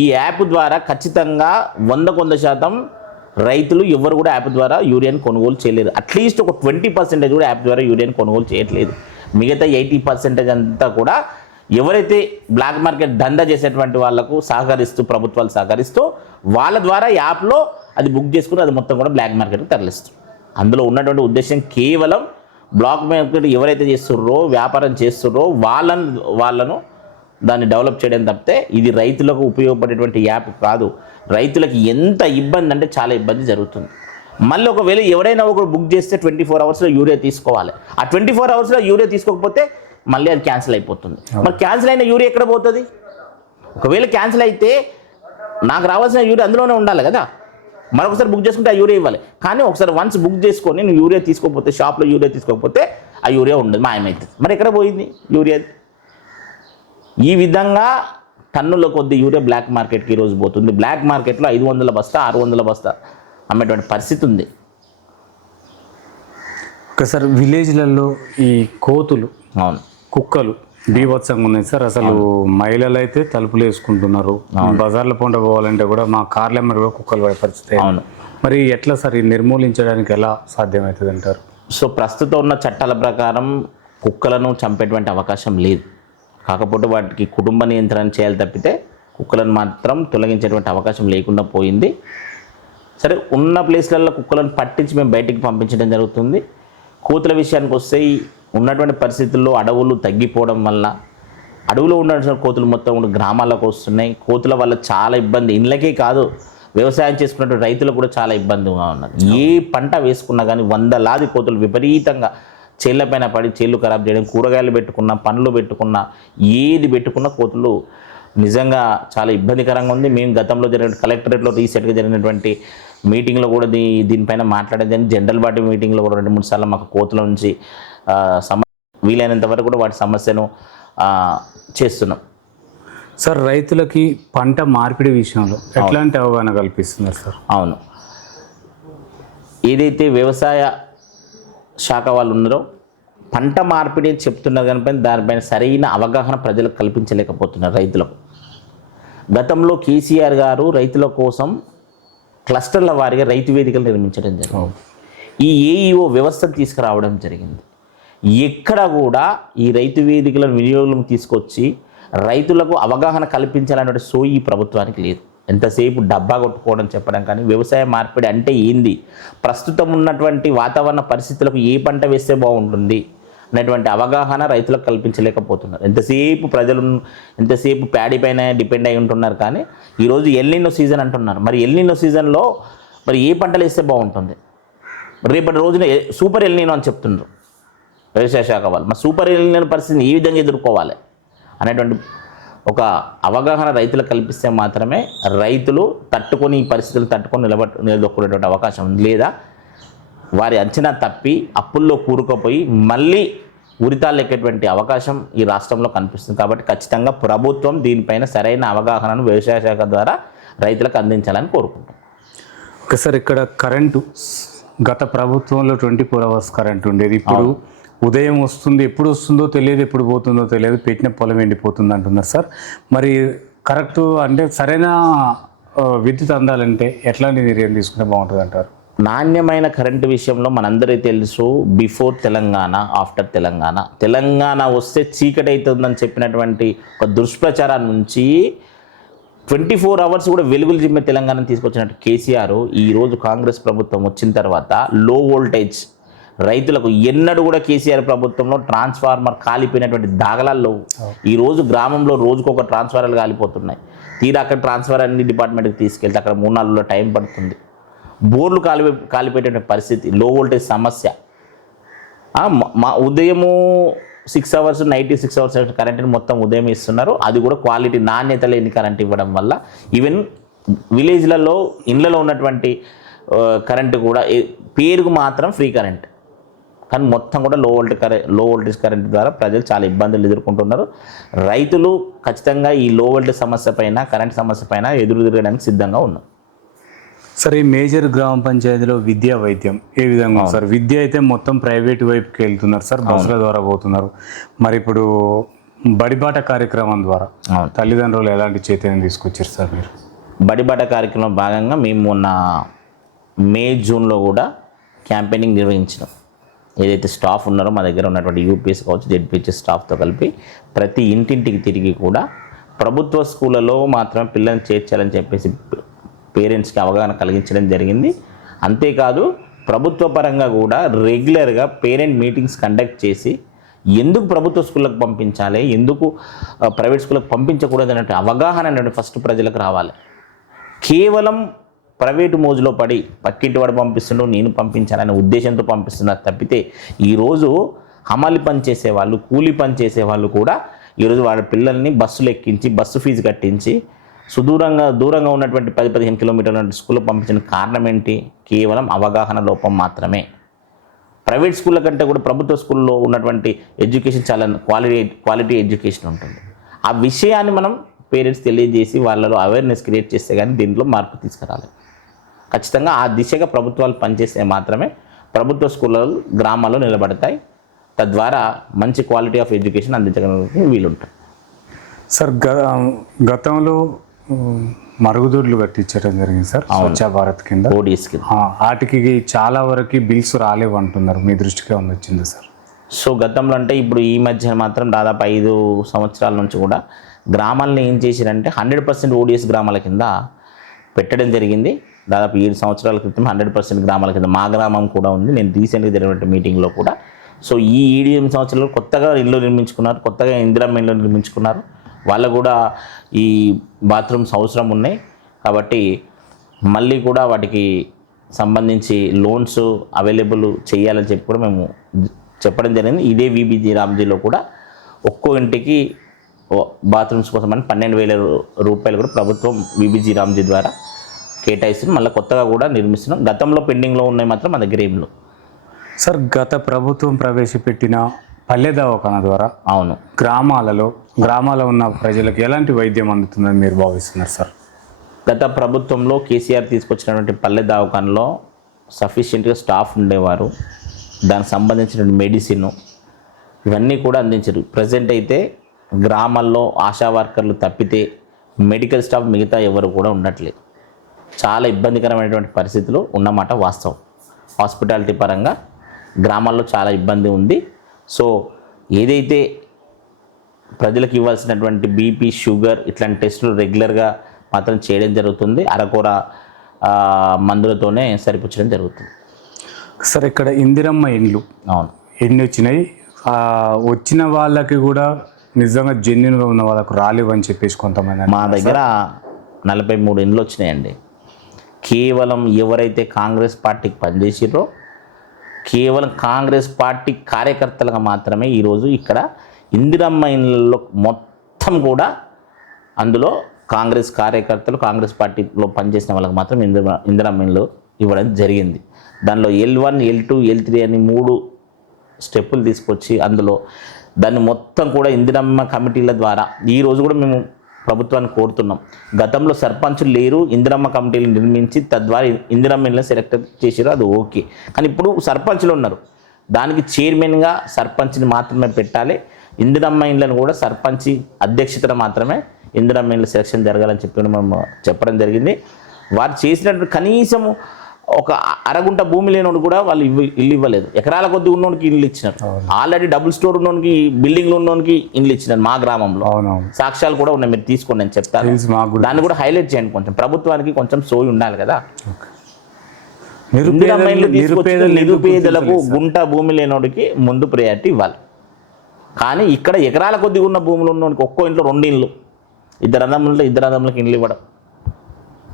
ఈ యాప్ ద్వారా ఖచ్చితంగా 100% రైతులు ఎవరు కూడా యాప్ ద్వారా యూరియాని కొనుగోలు చేయలేరు. అట్లీస్ట్ ఒక 20% కూడా యాప్ ద్వారా యూరియాని కొనుగోలు చేయట్లేదు. మిగతా 80% అంతా కూడా ఎవరైతే బ్లాక్ మార్కెట్ దందా చేసేటువంటి వాళ్లకు సహకరిస్తూ, ప్రభుత్వాలు సహకరిస్తూ వాళ్ళ ద్వారా యాప్లో అది బుక్ చేసుకుని అది మొత్తం కూడా బ్లాక్ మార్కెట్కి తరలిస్తారు. అందులో ఉన్నటువంటి ఉద్దేశం కేవలం బ్లాక్ మార్కెట్ ఎవరైతే చేస్తుర్రో, వ్యాపారం చేస్తుర్రో వాళ్ళను దాన్ని డెవలప్ చేయడం తప్పితే ఇది రైతులకు ఉపయోగపడేటువంటి యాప్ కాదు. రైతులకి ఎంత ఇబ్బంది అంటే చాలా ఇబ్బంది జరుగుతుంది. మళ్ళీ ఒకవేళ ఎవరైనా ఒకరు బుక్ చేస్తే 24 అవర్స్లో యూరియా తీసుకోవాలి. ఆ 24 అవర్స్లో యూరియా తీసుకోకపోతే మళ్ళీ అది క్యాన్సిల్ అయిపోతుంది. మరి క్యాన్సిల్ అయిన యూరియా ఎక్కడ పోతుంది? ఒకవేళ క్యాన్సిల్ అయితే నాకు రావాల్సిన యూరియా అందులోనే ఉండాలి కదా. మరొకసారి బుక్ చేసుకుంటే ఆ యూరియా ఇవ్వాలి. కానీ ఒకసారి వన్స్ బుక్ చేసుకొని నువ్వు యూరియా తీసుకోకపోతే, షాప్లో యూరియా తీసుకోకపోతే ఆ యూరియా ఉండదు, మాయమవుతుంది. మరి ఎక్కడ పోయింది యూరియా? ఈ విధంగా టన్నుల కొద్ది యూరియా బ్లాక్ మార్కెట్కి ఈరోజు పోతుంది. బ్లాక్ మార్కెట్లో 500 బస్తా 600 బస్తా అమ్మేటువంటి పరిస్థితి ఉంది. ఒకసారి విలేజ్లలో ఈ కోతులు, అవును, కుక్కలు బీభత్సంగా ఉన్నాయి సార్. అసలు మహిళలు అయితే తలుపులు వేసుకుంటున్నారు. బజార్ల పొంట పోవాలంటే కూడా మా కార్ల మీద కూడా కుక్కలు పడే పరిస్థితి. అవును. మరి ఎట్లా సార్ ఈ నిర్మూలించడానికి ఎలా సాధ్యమవుతుంది అంటారు? సో ప్రస్తుతం ఉన్న చట్టాల ప్రకారం కుక్కలను చంపేటువంటి అవకాశం లేదు. కాకపోతే వాటికి కుటుంబ నియంత్రణ చేయాలి తప్పితే కుక్కలను మాత్రం తొలగించేటువంటి అవకాశం లేకుండా పోయింది. సరే, ఉన్న ప్లేస్లలో కుక్కలను పట్టించి మేము బయటికి పంపించడం జరుగుతుంది. కోతుల విషయానికి వస్తే ఉన్నటువంటి పరిస్థితుల్లో అడవులు తగ్గిపోవడం వల్ల అడవులో ఉన్నటువంటి కోతులు మొత్తం కూడా గ్రామాలకు వస్తున్నాయి. కోతుల వల్ల చాలా ఇబ్బంది, ఇళ్ళకే కాదు వ్యవసాయం చేసుకున్నటువంటి రైతులకు కూడా చాలా ఇబ్బందిగా ఉన్నది. ఏ పంట వేసుకున్నా కానీ 100లాది కోతులు విపరీతంగా చేళ్ళపైన పడి చేళ్ళు ఖరాబ్ చేయడం, కూరగాయలు పెట్టుకున్న, పండ్లు పెట్టుకున్న, ఏది పెట్టుకున్న కోతులు నిజంగా చాలా ఇబ్బందికరంగా ఉంది. మేము గతంలో జరిగిన కలెక్టరేట్లో రీసెంట్గా జరిగినటువంటి మీటింగ్లో కూడా దీనిపైన మాట్లాడేదని, జనరల్ బాడీ మీటింగ్లో కూడా 2-3 సార్లు మాకు కోతుల నుంచి వీలైనంత వరకు కూడా వాటి సమస్యను చేస్తున్నాం. సార్, రైతులకి పంట మార్పిడి విషయంలో ఎట్లాంటి అవగాహన కల్పిస్తున్నారు సార్? అవును, ఏదైతే వ్యవసాయ శాఖ వాళ్ళు ఉన్నారో పంట మార్పిడి చెప్తున్నారు కానీ దానిపైన సరైన అవగాహన ప్రజలకు కల్పించలేకపోతున్నారు రైతులకు. గతంలో కేసీఆర్ గారు రైతుల కోసం క్లస్టర్ల వారీగా రైతు వేదికలు నిర్మించడం జరిగింది. ఈ ఏఈఓ వ్యవస్థను తీసుకురావడం జరిగింది. ఎక్కడ కూడా ఈ రైతు వేదికలను వినియోగం తీసుకొచ్చి రైతులకు అవగాహన కల్పించాలనే సోయి ఈ ప్రభుత్వానికి లేదు. ఎంతసేపు డబ్బా కొట్టుకోవడం చెప్పడం కానీ వ్యవసాయ మార్పిడి అంటే ఏంది, ప్రస్తుతం ఉన్నటువంటి వాతావరణ పరిస్థితులకు ఏ పంట వేస్తే బాగుంటుంది అనేటువంటి అవగాహన రైతులకు కల్పించలేకపోతున్నారు. ఎంతసేపు ప్యాడీ పైన డిపెండ్ అయి ఉంటున్నారు. కానీ ఈరోజు ఎల్నినో సీజన్ అంటున్నారు. మరి ఎల్నినో సీజన్లో మరి ఏ పంటలు వేస్తే బాగుంటుంది? రేపటి రోజున సూపర్ ఎల్నినో అని చెప్తున్నారు వ్యవసాయ శాఖ వాళ్ళు. మరి సూపర్ ఎల్నినో పరిస్థితిని ఏ విధంగా ఎదుర్కోవాలి అనేటువంటి ఒక అవగాహన రైతులకు కల్పిస్తే మాత్రమే రైతులు తట్టుకొని ఈ పరిస్థితులు తట్టుకొని నిలదొక్కునేటువంటి అవకాశం ఉంది. లేదా వారి అంచనా తప్పి అప్పుల్లో కూరుకుపోయి మళ్ళీ ఉరితాళ్ళు ఎక్కేటువంటి అవకాశం ఈ రాష్ట్రంలో కనిపిస్తుంది. కాబట్టి ఖచ్చితంగా ప్రభుత్వం దీనిపైన సరైన అవగాహనను వ్యవసాయ శాఖ ద్వారా రైతులకు అందించాలని కోరుకుంటాం. ఓకే సార్, ఇక్కడ కరెంటు గత ప్రభుత్వంలో 24 hours కరెంట్ ఉండేది. ఇప్పుడు ఉదయం వస్తుంది, ఎప్పుడు వస్తుందో తెలియదు, ఎప్పుడు పోతుందో తెలియదు, పెట్టిన పొలం ఎండిపోతుంది అంటున్నారు సార్. మరి కరెక్ట్ అంటే సరైన విద్యుత్ అందాలంటే ఎట్లాంటి నిర్ణయం తీసుకుంటే బాగుంటుంది అంటారు? నాణ్యమైన కరెంటు విషయంలో మనందరికీ తెలుసు, బిఫోర్ తెలంగాణ, ఆఫ్టర్ తెలంగాణ. తెలంగాణ వస్తే చీకటి అవుతుందని చెప్పినటువంటి ఒక దుష్ప్రచారం నుంచి 24 hours కూడా వెలుగులు జిమ్మే తెలంగాణను తీసుకొచ్చినట్టు కేసీఆర్ ఈరోజు కాంగ్రెస్ ప్రభుత్వం వచ్చిన తర్వాత లో వోల్టేజ్ రైతులకు ఎన్నడూ కూడా కేసీఆర్ ప్రభుత్వంలో ట్రాన్స్ఫార్మర్ కాలిపోయినటువంటి దాఖలాల్లో ఈరోజు గ్రామంలో రోజుకొక ట్రాన్స్ఫార్మర్లు కాలిపోతున్నాయి. తీరా అక్కడ ట్రాన్స్ఫర్ అన్ని డిపార్ట్మెంట్కి తీసుకెళ్తే అక్కడ 3-4 రోజుల టైం పడుతుంది. బోర్లు కాలిపోయేటువంటి పరిస్థితి, లో వోల్టేజ్ సమస్య. మా ఉదయము 6 hours, నైట్ 6 hours కరెంట్ని మొత్తం ఉదయం ఇస్తున్నారు. అది కూడా క్వాలిటీ, నాణ్యత లేని కరెంట్ ఇవ్వడం వల్ల ఈవెన్ విలేజ్లలో ఇళ్లలో ఉన్నటువంటి కరెంటు కూడా పేరుకు మాత్రం ఫ్రీ కరెంట్, కానీ మొత్తం కూడా లో వోల్టేజ్ కరెంట్ ద్వారా ప్రజలు చాలా ఇబ్బందులు ఎదుర్కొంటున్నారు. రైతులు ఖచ్చితంగా ఈ లో వోల్టేజ్ సమస్య పైన, కరెంట్ సమస్య పైన ఎదురు తిరగడానికి సిద్ధంగా ఉన్నారు. సార్, ఈ మేజర్ గ్రామ పంచాయతీలో విద్యా వైద్యం ఏ విధంగా ఉంది సార్? విద్య అయితే మొత్తం ప్రైవేట్ వైపుకి వెళ్తున్నారు సార్, బస్సుల ద్వారా పోతున్నారు. మరి ఇప్పుడు బడిబాట కార్యక్రమం ద్వారా తల్లిదండ్రులు ఎలాంటి చైతన్యం తీసుకొచ్చారు సార్ మీరు? బడిబాట కార్యక్రమం భాగంగా మేము మొన్న మే, జూన్లో కూడా క్యాంపెయినింగ్ నిర్వహించినాం. ఏదైతే స్టాఫ్ ఉన్నారో మా దగ్గర ఉన్నటువంటి యూపీఎస్ కావచ్చు, జెడ్పీహెచ్ఎస్ స్టాఫ్తో కలిపి ప్రతి ఇంటింటికి తిరిగి కూడా ప్రభుత్వ స్కూళ్ళలో మాత్రమే పిల్లల్ని చేర్చాలని చెప్పేసి పేరెంట్స్కి అవగాహన కలిగించడం జరిగింది. అంతేకాదు ప్రభుత్వ పరంగా కూడా రెగ్యులర్గా పేరెంట్ మీటింగ్స్ కండక్ట్ చేసి ఎందుకు ప్రభుత్వ స్కూళ్ళకు పంపించాలి, ఎందుకు ప్రైవేట్ స్కూళ్ళకు పంపించకూడదు అనే అవగాహన అనేది ఫస్ట్ ప్రజలకు రావాలి. కేవలం ప్రైవేటు మోజులో పడి పక్కింటి వాడు పంపిస్తుండో నేను పంపించాలనే ఉద్దేశంతో పంపిస్తున్నారు తప్పితే ఈరోజు హమాలి పని చేసేవాళ్ళు, కూలీ పని చేసేవాళ్ళు కూడా ఈరోజు వాళ్ళ పిల్లల్ని బస్సులు ఎక్కించి, బస్సు ఫీజు కట్టించి దూరంగా ఉన్నటువంటి 10-15 కిలోమీటర్ల స్కూల్లో పంపించిన కారణం ఏంటి? కేవలం అవగాహన లోపం మాత్రమే. ప్రైవేట్ స్కూళ్ళ కంటే కూడా ప్రభుత్వ స్కూల్లో ఉన్నటువంటి ఎడ్యుకేషన్ చాలా క్వాలిటీ ఎడ్యుకేషన్ ఉంటుంది. ఆ విషయాన్ని మనం పేరెంట్స్ తెలియజేసి వాళ్ళలో అవేర్నెస్ క్రియేట్ చేస్తే కానీ దీంట్లో మార్పు తీసుకురాలి. ఖచ్చితంగా ఆ దిశగా ప్రభుత్వాలు పనిచేస్తే మాత్రమే ప్రభుత్వ స్కూళ్ళలో గ్రామాల్లో నిలబడతాయి. తద్వారా మంచి క్వాలిటీ ఆఫ్ ఎడ్యుకేషన్ అందించడానికి వీలుంటుంది. సార్, గతంలో మరుగుదొడ్లు కట్టించడం జరిగింది సార్, స్వచ్ఛ భారత్ కింద, ఓడిఎస్ కింద. వాటికి చాలా వరకు బిల్స్ రాలేవు అంటున్నారు. మీ దృష్టికి ఏమైనా వచ్చింది సార్? సో గతంలో అంటే ఇప్పుడు ఈ మధ్య మాత్రం దాదాపు 5 సంవత్సరాల నుంచి కూడా గ్రామాలను ఏం చేశారంటే 100% ఓడిఎస్ గ్రామాల కింద పెట్టడం జరిగింది. దాదాపు 7 సంవత్సరాల క్రితం 100% గ్రామాల కింద మా గ్రామం కూడా ఉంది. నేను రీసెంట్గా జరిగిన మీటింగ్లో కూడా. సో ఈ 7 సంవత్సరాలు కొత్తగా ఇల్లు నిర్మించుకున్నారు, కొత్తగా ఇందిరమ్మ ఇల్లు నిర్మించుకున్నారు. వాళ్ళు కూడా ఈ బాత్రూమ్స్ అవసరం ఉన్నాయి కాబట్టి మళ్ళీ కూడా వాటికి సంబంధించి లోన్స్ అవైలబుల్ చేయాలని చెప్పి కూడా మేము చెప్పడం జరిగింది. ఇదే విబిజి రామ్జీలో కూడా ఒక్కో ఇంటికి బాత్రూమ్స్ కోసం అని 12,000 రూపాయలు కూడా ప్రభుత్వం విబిజి రామ్జీ ద్వారా కేటాయిస్తుంది. మళ్ళీ కొత్తగా కూడా నిర్మిస్తున్నాం. గతంలో పెండింగ్లో ఉన్నాయి మాత్రం మన దగ్గర ఏం లేవు. సార్ గత ప్రభుత్వం ప్రవేశపెట్టిన పల్లె దవాఖాన ద్వారా అవును, గ్రామాల్లో ఉన్న ప్రజలకు ఎలాంటి వైద్యం అందుతుందని మీరు భావిస్తున్నారు సార్? గత ప్రభుత్వంలో కేసీఆర్ తీసుకొచ్చినటువంటి పల్లె దవాఖానలో సఫిషియెంట్గా స్టాఫ్ ఉండేవారు. దానికి సంబంధించిన మెడిసిన్ ఇవన్నీ కూడా అందించారు. ప్రజెంట్ అయితే గ్రామాల్లో ఆశా వర్కర్లు తప్పితే మెడికల్ స్టాఫ్ మిగతా ఎవరు కూడా ఉండట్లేదు. చాలా ఇబ్బందికరమైనటువంటి పరిస్థితులు ఉన్నమాట వాస్తవం. హాస్పిటాలిటీ పరంగా గ్రామాల్లో చాలా ఇబ్బంది ఉంది. సో ఏదైతే ప్రజలకు ఇవ్వాల్సినటువంటి బీపీ, షుగర్ ఇట్లాంటి టెస్టులు రెగ్యులర్గా మాత్రం చేయడం జరుగుతుంది. అరకొర మందులతోనే సరిపుచ్చడం జరుగుతుంది. సార్ ఇక్కడ ఇందిరమ్మ ఇండ్లు అవును, ఎన్ని వచ్చినాయి? వచ్చిన వాళ్ళకి కూడా నిజంగా జెన్యున్గా ఉన్న వాళ్ళకు రాలేవని చెప్పేసి కొంతమంది మా దగ్గర 43 ఇండ్లు వచ్చినాయండి. కేవలం ఎవరైతే కాంగ్రెస్ పార్టీకి పనిచేసిరో కేవలం కాంగ్రెస్ పార్టీ కార్యకర్తలుగా మాత్రమే ఈరోజు ఇక్కడ ఇందిరమ్మ ఇండ్లలో మొత్తం కూడా అందులో కాంగ్రెస్ కార్యకర్తలు, కాంగ్రెస్ పార్టీలో పనిచేసిన వాళ్ళకి మాత్రం ఇందిరమ్మ ఇండ్లు ఇవ్వడం జరిగింది. దానిలో L1, L2, L3 అని 3 స్టెప్పులు తీసుకొచ్చి అందులో దాన్ని మొత్తం కూడా ఇందిరమ్మ కమిటీల ద్వారా ఈరోజు కూడా మేము ప్రభుత్వాన్ని కోరుతున్నాం. గతంలో సర్పంచులు లేరు, ఇందిరమ్మ కమిటీలు నిర్మించి తద్వారా ఇందిరమ్మ ఇళ్ళని సెలెక్ట్ చేసారు, అది ఓకే. కానీ ఇప్పుడు సర్పంచులు ఉన్నారు, దానికి చైర్మన్గా సర్పంచ్ని మాత్రమే పెట్టాలి. ఇందిరమ్మ ఇళ్ళను కూడా సర్పంచ్ అధ్యక్షతన మాత్రమే ఇందిరమ్మ ఇళ్ళ సెలక్షన్ జరగాలని చెప్పి మేము చెప్పడం జరిగింది. వారు చేసినటువంటి కనీసం ఒక అరగుంట భూమి లేనోడు కూడా వాళ్ళు ఇల్లు ఇవ్వలేదు. ఎకరాల కొద్ది ఉన్నోడికి ఇల్లు ఇచ్చినారు. ఆల్రెడీ డబుల్ స్టోర్ ఉన్నోడికి, బిల్డింగ్లు ఉన్నోడికి ఇల్లు ఇచ్చినారు మా గ్రామంలో. సాక్ష్యాలు కూడా ఉన్నాయి, మీరు తీసుకోండి అని చెప్తాను. దాన్ని కూడా హైలైట్ చేయండి. కొంచెం ప్రభుత్వానికి కొంచెం సోయి ఉండాలి కదా. నిరుపేదలకు గుంట భూమి లేనోడికి ముందు ప్రయారిటీ ఇవ్వాలి. కానీ ఇక్కడ ఎకరాల కొద్ది ఉన్న భూములు ఉన్నోడికి ఒక్కో ఇంట్లో 2 ఇండ్లు, ఇద్దరు అన్నములకి ఇండ్లు ఇవ్వడం,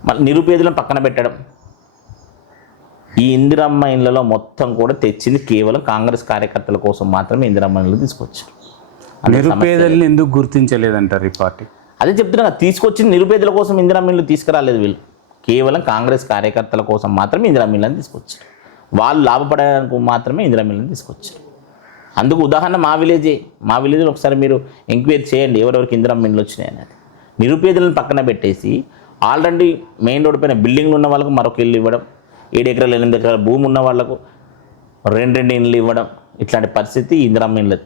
మళ్ళీ నిరుపేదలను పక్కన పెట్టడం. ఈ ఇందిరమ్మ ఇళ్ళలో మొత్తం కూడా తెచ్చింది కేవలం కాంగ్రెస్ కార్యకర్తల కోసం మాత్రమే ఇందిరమ్మ ఇళ్ళు తీసుకొచ్చారు. నిరుపేదల్ని ఎందుకు గుర్తించలేదంటారు ఈ పార్టీ? అదే చెప్తున్నా, తీసుకొచ్చింది నిరుపేదల కోసం ఇందిరమ్మ ఇళ్ళు తీసుకురాలేదు వీళ్ళు. కేవలం కాంగ్రెస్ కార్యకర్తల కోసం మాత్రమే ఇందిరమ్మ ఇళ్ళని తీసుకొచ్చారు. వాళ్ళు లాభపడడానికి మాత్రమే ఇందిరమ్మ ఇళ్ళని తీసుకొచ్చారు. అందుకు ఉదాహరణ మా విలేజ్లో ఒకసారి మీరు ఎంక్వైరీ చేయండి ఎవరెవరికి ఇందిరమ్మ ఇళ్ళు వచ్చినాయి అనేది. నిరుపేదలను పక్కన పెట్టేసి ఆల్రెడీ మెయిన్ రోడ్ పైన బిల్డింగ్లు ఉన్న వాళ్ళకు మరొక ఇల్లు ఇవ్వడం, 7 ఎకరాలు 8 ఎకరాల భూమి ఉన్న వాళ్లకు 2 ఇండ్లు ఇవ్వడం, ఇట్లాంటి పరిస్థితి ఇందిరమ్మ ఇళ్ళది.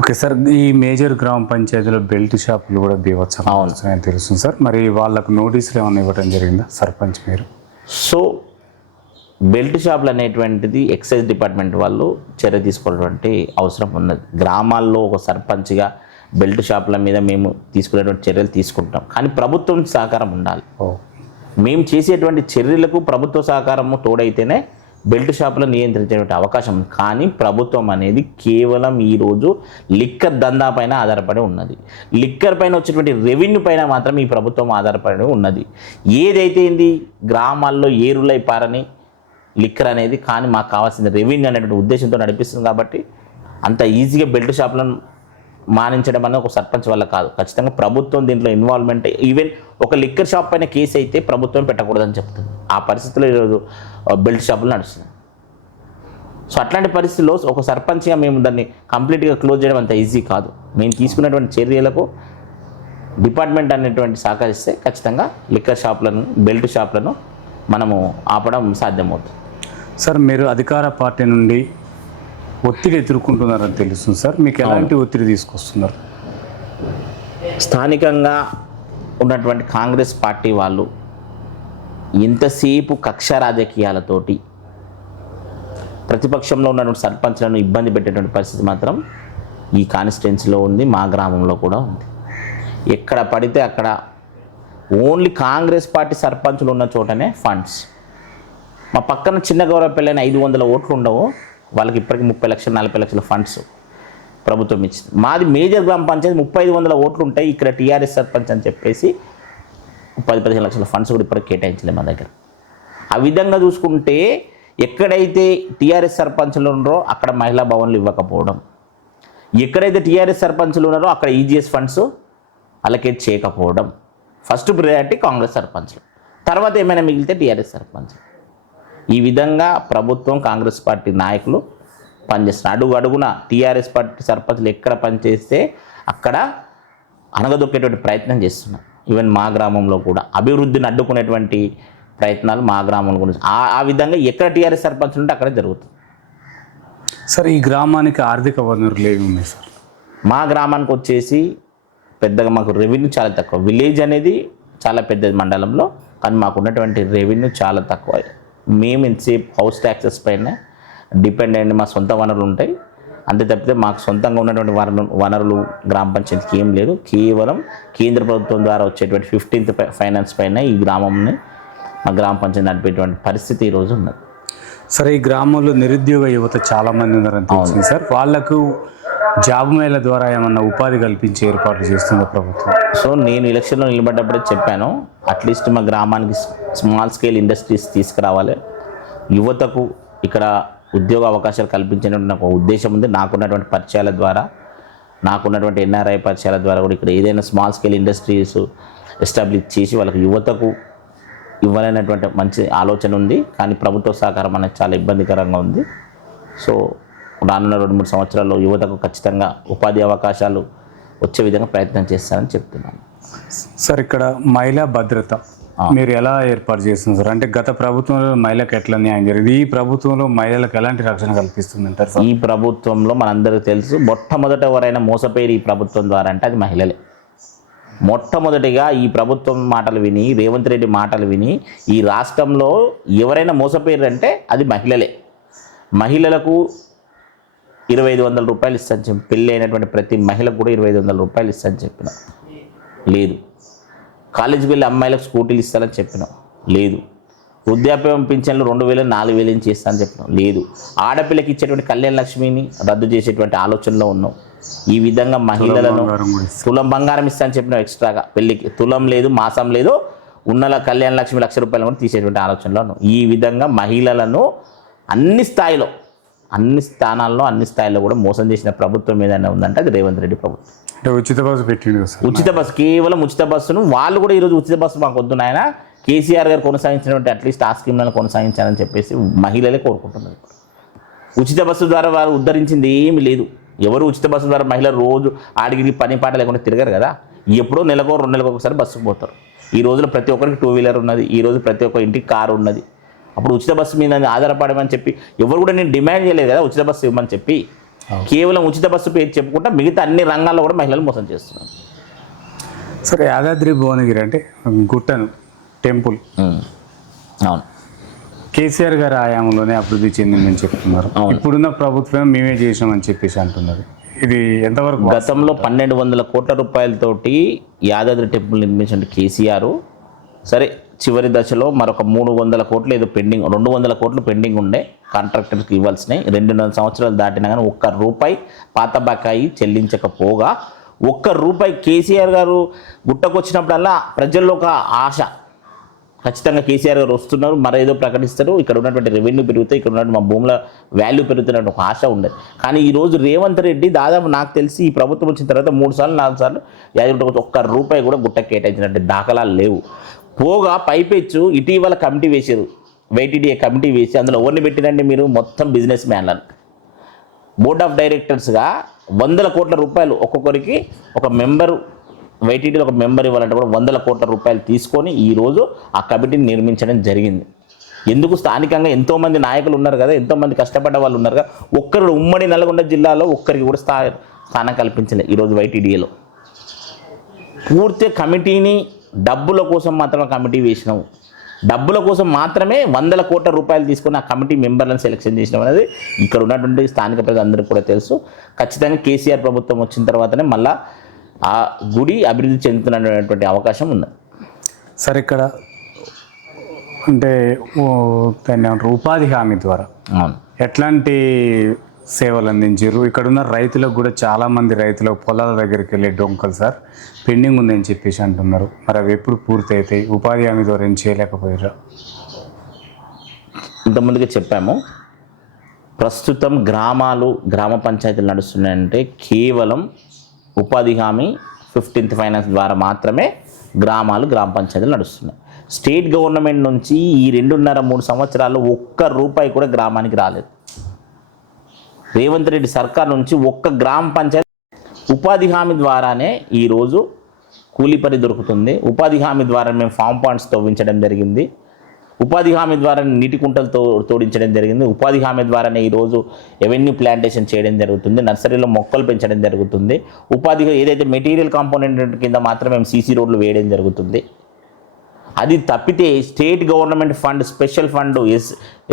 ఓకే సార్, ఈ మేజర్ గ్రామ పంచాయతీలో బెల్ట్ షాపులు కూడా బీభత్సంగా వస్తున్నాయని తెలుస్తుంది సార్. మరి వాళ్ళకు నోటీసులు ఏమైనా ఇవ్వడం జరిగిందా సర్పంచ్ మీరు? సో బెల్ట్ షాపులు అనేటువంటిది ఎక్సైజ్ డిపార్ట్మెంట్ వాళ్ళు చర్య తీసుకోవాల్సినటువంటి అవసరం ఉన్నది. గ్రామాల్లో ఒక సర్పంచ్గా బెల్ట్ షాపుల మీద మేము తీసుకునేటువంటి చర్యలు తీసుకుంటాం, కానీ ప్రభుత్వం సహకారం ఉండాలి. మేము చేసేటువంటి చర్యలకు ప్రభుత్వ సహకారము తోడైతేనే బెల్ట్ షాపులను నియంత్రించేటువంటి అవకాశం ఉంది. కానీ ప్రభుత్వం అనేది కేవలం ఈరోజు లిక్కర్ దందా పైన ఆధారపడి ఉన్నది. లిక్కర్ పైన వచ్చేటువంటి రెవెన్యూ పైన మాత్రం ఈ ప్రభుత్వం ఆధారపడి ఉన్నది. ఏదైతే గ్రామాల్లో ఏరులై పారని లిక్కర్ అనేది, కానీ మాకు కావాల్సిన రెవెన్యూ అనేటువంటి ఉద్దేశంతో నడిపిస్తుంది. కాబట్టి అంత ఈజీగా బెల్ట్ షాపులను మానించడం అనేది ఒక సర్పంచ్ వల్ల కాదు. ఖచ్చితంగా ప్రభుత్వం దీంట్లో ఇన్వాల్వ్మెంట్. ఈవెన్ ఒక లిక్కర్ షాప్ పైన కేసు అయితే ప్రభుత్వం పెట్టకూడదని చెప్తుంది. ఆ పరిస్థితుల్లో ఈరోజు బెల్ట్ షాపులు నడుస్తున్నాయి. సో అట్లాంటి పరిస్థితుల్లో ఒక సర్పంచ్గా మేము దాన్ని కంప్లీట్గా క్లోజ్ చేయడం అంత ఈజీ కాదు. మేము తీసుకున్నటువంటి చర్యలకు డిపార్ట్మెంట్ అనేటువంటి సహకరిస్తే ఖచ్చితంగా లిక్కర్ షాపులను, బెల్ట్ షాపులను మనము ఆపడం సాధ్యమవుతుంది. సార్ మీరు అధికార పార్టీ నుండి ఒత్తిడి ఎదుర్కొంటున్నారని తెలుస్తుంది సార్, మీకు ఎలాంటి ఒత్తిడి తీసుకొస్తున్నారు? స్థానికంగా ఉన్నటువంటి కాంగ్రెస్ పార్టీ వాళ్ళు ఎంతసేపు కక్ష రాజకీయాలతోటి ప్రతిపక్షంలో ఉన్నటువంటి సర్పంచ్లను ఇబ్బంది పెట్టేటువంటి పరిస్థితి మాత్రం ఈ కాన్స్టిట్యున్సీలో ఉంది, మా గ్రామంలో కూడా ఉంది. ఎక్కడ పడితే అక్కడ ఓన్లీ కాంగ్రెస్ పార్టీ సర్పంచులు ఉన్న చోటనే ఫండ్స్. మా పక్కన చిన్న గౌరవపల్లి 500 ఓట్లు ఉండవు, వాళ్ళకి ఇప్పటికీ 30 లక్షలు 40 లక్షల ఫండ్స్ ప్రభుత్వం ఇచ్చింది. మాది మేజర్ గ్రామ పంచాయతీ 3500 ఓట్లు ఉంటాయి. ఇక్కడ టీఆర్ఎస్ సర్పంచ్ అని చెప్పేసి 10-15 లక్షల ఫండ్స్ కూడా ఇప్పటికి కేటాయించలేదు మా దగ్గర. ఆ విధంగా చూసుకుంటే ఎక్కడైతే టీఆర్ఎస్ సర్పంచులు ఉన్నారో అక్కడ మహిళా భవన్లు ఇవ్వకపోవడం, ఎక్కడైతే టీఆర్ఎస్ సర్పంచులు ఉన్నారో అక్కడ ఈజీఎస్ ఫండ్స్ అలకేట్ చేయకపోవడం. ఫస్ట్ ప్రియారిటీ కాంగ్రెస్ సర్పంచ్లు, తర్వాత ఏమైనా మిగిలితే టీఆర్ఎస్ సర్పంచ్లు. ఈ విధంగా ప్రభుత్వం, కాంగ్రెస్ పార్టీ నాయకులు పనిచేస్తున్నారు. అడుగు అడుగున టీఆర్ఎస్ పార్టీ సర్పంచ్లు ఎక్కడ పనిచేస్తే అక్కడ అనగదొక్కేటువంటి ప్రయత్నం చేస్తున్నారు. ఈవెన్ మా గ్రామంలో కూడా అభివృద్ధిని అడ్డుకునేటువంటి ప్రయత్నాలు మా గ్రామం గురించి ఆ విధంగా ఎక్కడ టీఆర్ఎస్ సర్పంచ్లు ఉంటే అక్కడే జరుగుతుంది. సార్, ఈ గ్రామానికి ఆర్థిక వనరులు ఏమి ఉన్నాయి సార్? మా గ్రామానికి వచ్చేసి పెద్దగా మాకు రెవెన్యూ చాలా తక్కువ. విలేజ్ అనేది చాలా పెద్దది మండలంలో, కానీ మాకు ఉన్నటువంటి రెవెన్యూ చాలా తక్కువ. మేము ఎంతసేపు హౌస్ ట్యాక్సెస్ పైన డిపెండ్ అయ్యి మా సొంత వనరులు ఉంటాయి. అంతే తప్పితే మాకు సొంతంగా ఉన్నటువంటి వనరులు గ్రామ పంచాయతీకి ఏం లేదు. కేవలం కేంద్ర ప్రభుత్వం ద్వారా వచ్చేటువంటి 15th ఫైనాన్స్ పైన ఈ గ్రామంని మా గ్రామ పంచాయతీ నడిపేటువంటి పరిస్థితి ఈరోజు ఉన్నది. సరే, ఈ గ్రామంలో నిరుద్యోగ యువత చాలామంది ఉన్నారని తెలిసింది సార్. వాళ్ళకు జాబ్ మేళ ద్వారా ఏమన్నా ఉపాధి కల్పించే ఏర్పాట్లు చేస్తుందా ప్రభుత్వం? సో నేను ఎలక్షన్లో నిలబడ్డప్పుడే చెప్పాను, అట్లీస్ట్ మా గ్రామానికి స్మాల్ స్కేల్ ఇండస్ట్రీస్ తీసుకురావాలి, యువతకు ఇక్కడ ఉద్యోగ అవకాశాలు కల్పించినటువంటి నాకు ఉద్దేశం ఉంది. నాకున్నటువంటి పరిచయాల ద్వారా, నాకున్నటువంటి ఎన్ఆర్ఐ పరిచయాల ద్వారా కూడా ఇక్కడ ఏదైనా స్మాల్ స్కేల్ ఇండస్ట్రీస్ ఎస్టాబ్లిష్ చేసి వాళ్ళకి యువతకు ఇవ్వాలనేటువంటి మంచి ఆలోచన ఉంది. కానీ ప్రభుత్వ సహకారం అనేది చాలా ఇబ్బందికరంగా ఉంది. సో రానున్న 2-3 సంవత్సరాల్లో యువతకు ఖచ్చితంగా ఉపాధి అవకాశాలు వచ్చే విధంగా ప్రయత్నం చేస్తానని చెప్తున్నాను. సార్, ఇక్కడ మహిళా భద్రత మీరు ఎలా ఏర్పాటు చేస్తుంది సార్? అంటే గత ప్రభుత్వంలో మహిళలకు ఎట్లా న్యాయం జరిగింది, ఈ ప్రభుత్వంలో మహిళలకు ఎలాంటి రక్షణ కల్పిస్తుంది అంటారు సార్? ఈ ప్రభుత్వంలో మనందరికీ తెలుసు, మొట్టమొదట ఎవరైనా మోసపోయి ఈ ప్రభుత్వం ద్వారా అంటే అది మహిళలే. మొట్టమొదటిగా ఈ ప్రభుత్వం మాటలు విని, రేవంత్ రెడ్డి మాటలు విని ఈ రాష్ట్రంలో ఎవరైనా మోసపోయారంటే అది మహిళలే. మహిళలకు 2500 రూపాయలు ఇస్తాను చెప్పి, పెళ్ళి అయినటువంటి ప్రతి మహిళకు కూడా 2500 రూపాయలు ఇస్తాను చెప్పిన, లేదు. కాలేజీకి వెళ్ళి అమ్మాయిలకు స్కూటీలు ఇస్తానని చెప్పిన, లేదు. వృద్ధాప్యం పింఛన్లు 2000 4000 నుంచి ఇస్తానని చెప్పిన, లేదు. ఆడపిల్లకి ఇచ్చేటువంటి కళ్యాణ లక్ష్మిని రద్దు చేసేటువంటి ఆలోచనలో ఉన్నాం. ఈ విధంగా మహిళలను తులం బంగారం ఇస్తానని చెప్పిన, ఎక్స్ట్రాగా పెళ్ళికి తులం లేదు, మాసం లేదు, ఉన్నల కళ్యాణ లక్ష్మి 1,00,000 రూపాయలు కూడా తీసేటువంటి ఆలోచనలో ఉన్నాం. ఈ విధంగా మహిళలను అన్ని స్థాయిలో, అన్ని స్థానాల్లో, అన్ని స్థాయిలో కూడా మోసం చేసిన ప్రభుత్వం ఏదైనా ఉందంటే అది రేవంత్ రెడ్డి ప్రభుత్వం. అంటే ఉచిత బస్సు పెట్టిండు సార్. ఉచిత బస్సు, కేవలం ఉచిత బస్సును వాళ్ళు కూడా ఈరోజు ఉచిత బస్సు మాకు వద్దు నాయన, కేసీఆర్ గారు కొనసాగించినటువంటి అట్లీస్ట్ ఆ స్కీమ్లను కొనసాగించాలని చెప్పేసి మహిళలే కోరుకుంటున్నారు. ఉచిత బస్సు ద్వారా వారు ఉద్ధరించింది ఏమీ లేదు. ఎవరు ఉచిత బస్సు ద్వారా మహిళలు రోజు ఆడిగిరి పని పాట లేకుండా తిరగరు కదా. ఎప్పుడో నెలకో 2 నెలలకు ఒకసారి బస్సుకు పోతారు. ఈ రోజులో ప్రతి ఒక్కరికి 2 వీలర్ ఉన్నది, ఈ రోజు ప్రతి ఒక్క ఇంటికి కారు ఉన్నది. అప్పుడు ఉచిత బస్సు మీద ఆధారపడమని చెప్పి ఎవరు కూడా నేను డిమాండ్ చేయలేదు కదా ఉచిత బస్సు ఇవ్వమని చెప్పి. కేవలం ఉచిత బస్సు పేరు చెప్పుకుంటా మిగతా అన్ని రంగాల్లో కూడా మహిళలు మోసం చేస్తున్నారు. సరే, యాదాద్రి భువనగిరి అంటే గుట్టను టెంపుల్ అవును, కేసీఆర్ గారి ఆయామంలోనే అభివృద్ధి చెందిందని చెప్తున్నారు. ఇప్పుడున్న ప్రభుత్వం మేమే చేసినామని చెప్పేసి అంటున్నారు. ఇది ఎంతవరకు? గతంలో 1200 కోట్ల రూపాయలతోటి యాదాద్రి టెంపుల్ నిర్మించిన కేసీఆర్, సరే చివరి దశలో మరొక 300 కోట్లు ఏదో పెండింగ్, 200 కోట్లు పెండింగ్ ఉండే కాంట్రాక్టర్కి ఇవ్వాల్సినవి. 2.5 సంవత్సరాలు దాటినా కానీ ₹1 పాత బకాయి చెల్లించకపోగా, ₹1 కేసీఆర్ గారు గుట్టకొచ్చినప్పుడల్లా ప్రజల్లో ఒక ఆశ, ఖచ్చితంగా కేసీఆర్ గారు వస్తున్నారు, మరేదో ప్రకటిస్తారు, ఇక్కడ ఉన్నటువంటి రెవెన్యూ పెరుగుతాయి, ఇక్కడ ఉన్నటువంటి మా భూముల వాల్యూ పెరుగుతున్నట్టు ఒక ఆశ ఉండేది. కానీ ఈరోజు రేవంత్ రెడ్డి దాదాపు నాకు తెలిసి ఈ ప్రభుత్వం వచ్చిన తర్వాత 3 సార్లు 4 సార్లు యాదగిరిగుట్టకు ₹1 కూడా గుట్ట కేటాయించినట్టు దాఖలాలు లేవు. పోగా పైపెచ్చు ఇటీవల కమిటీ వేసారు, వైటీడీఏ కమిటీ వేసి అందులో ఎవరిని పెట్టినండి మీరు? మొత్తం బిజినెస్ మ్యాన్లను బోర్డ్ ఆఫ్ డైరెక్టర్స్గా 100 కోట్ల రూపాయలు ఒక్కొక్కరికి, ఒక మెంబరు వైటీడీలో ఒక మెంబర్ ఇవ్వాలంటే కూడా 100 కోట్ల రూపాయలు తీసుకొని ఈరోజు ఆ కమిటీని నిర్మించడం జరిగింది. ఎందుకు? స్థానికంగా ఎంతోమంది నాయకులు ఉన్నారు కదా, ఎంతోమంది కష్టపడ్డ వాళ్ళు ఉన్నారు కదా, ఒక్కరు ఉమ్మడి నల్గొండ జిల్లాలో ఒక్కరికి కూడా స్థానం కల్పించలేదు. ఈరోజు వైటీడీఏలో పూర్తి కమిటీని డబ్బుల కోసం మాత్రమే కమిటీ వేసినాము, డబ్బుల కోసం మాత్రమే 100 కోట్ల రూపాయలు తీసుకొని ఆ కమిటీ మెంబర్లను సెలెక్షన్ చేసినాం అనేది ఇక్కడ ఉన్నటువంటి స్థానిక ప్రజలందరికీ కూడా తెలుసు. ఖచ్చితంగా కేసీఆర్ ప్రభుత్వం వచ్చిన తర్వాతనే మళ్ళీ ఆ గుడి అభివృద్ధి చెందుతున్నటువంటి అవకాశం ఉంది. సరే, ఇక్కడ అంటే దాన్ని ఏమంటారు, ఉపాధి హామీ ద్వారా ఎట్లాంటి సేవలు అందించారు? ఇక్కడ ఉన్న రైతులకు కూడా చాలామంది రైతులకు పొలాల దగ్గరికి వెళ్ళే డొంకలు సార్ పెండింగ్ ఉందని చెప్పేసి అంటున్నారు. మరి అవి ఎప్పుడు పూర్తి అవుతాయి? ఉపాధి హామీ ద్వారా ఏం చేయలేకపోయారా? ఇంతకుముందుగా చెప్పాము, ప్రస్తుతం గ్రామ పంచాయతీలు నడుస్తున్నాయంటే కేవలం ఉపాధి హామీ 15th ఫైనాన్స్ ద్వారా మాత్రమే గ్రామ పంచాయతీలు నడుస్తున్నాయి. స్టేట్ గవర్నమెంట్ నుంచి ఈ 2.5-3 సంవత్సరాల్లో ఒక్క రూపాయి కూడా గ్రామానికి రాలేదు. రేవంత్ రెడ్డి సర్కార్ నుంచి ఒక్క గ్రామ పంచాయతీ ఉపాధి హామీ ద్వారానే ఈరోజు కూలీ పని దొరుకుతుంది. ఉపాధి హామీ ద్వారా మేము ఫామ్ పాండ్స్ తవ్వించడం జరిగింది. ఉపాధి హామీ ద్వారా నీటి కుంటలు తోడించడం జరిగింది. ఉపాధి హామీ ద్వారానే ఈరోజు ఎవెన్యూ ప్లాంటేషన్ చేయడం జరుగుతుంది. నర్సరీలో మొక్కలు పెంచడం జరుగుతుంది. ఉపాధి ఏదైతే మెటీరియల్ కాంపోనెంట్ కింద మాత్రం మేము సీసీ రోడ్లు వేయడం జరుగుతుంది. అది తప్పితే state government fund, special fund,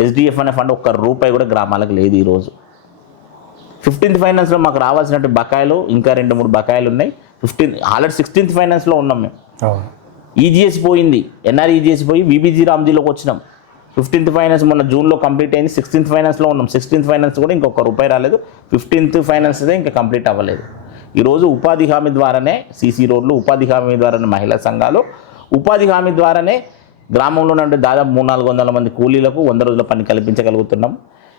SDF అనే ఫండ్ ఒక్క రూపాయి కూడా గ్రామాలకు లేదు. ఈరోజు 15th ఫైనాన్స్లో మాకు రావాల్సినట్టు బకాయిలు ఇంకా 2-3 బకాయిలు ఉన్నాయి. ఆల్రెడీ 16th ఫైనాన్స్లో ఉన్నాం మేము. ఈజీఎస్ పోయింది, ఎన్ఆర్ఈజీఎస్ పోయి విబిజీ రామ్జీలోకి వచ్చినాం. 15th ఫైనాన్స్ మొన్న జూన్లో కంప్లీట్ అయింది. 16th ఫైనాన్స్లో ఉన్నాం. 16th ఫైనాన్స్ కూడా ఇంకొక రూపాయి రాలేదు. 15th ఫైనాన్స్ ఇంకా కంప్లీట్ అవ్వలేదు. ఈరోజు ఉపాధి హామీ ద్వారానే సీసీ రోడ్లు, ఉపాధి హామీ ద్వారానే మహిళా సంఘాలు, ఉపాధి హామీ ద్వారానే గ్రామంలో నుండి దాదాపు 300-400 మంది కూలీలకు 100 రోజుల పని కల్పించగలుగుతున్నాం.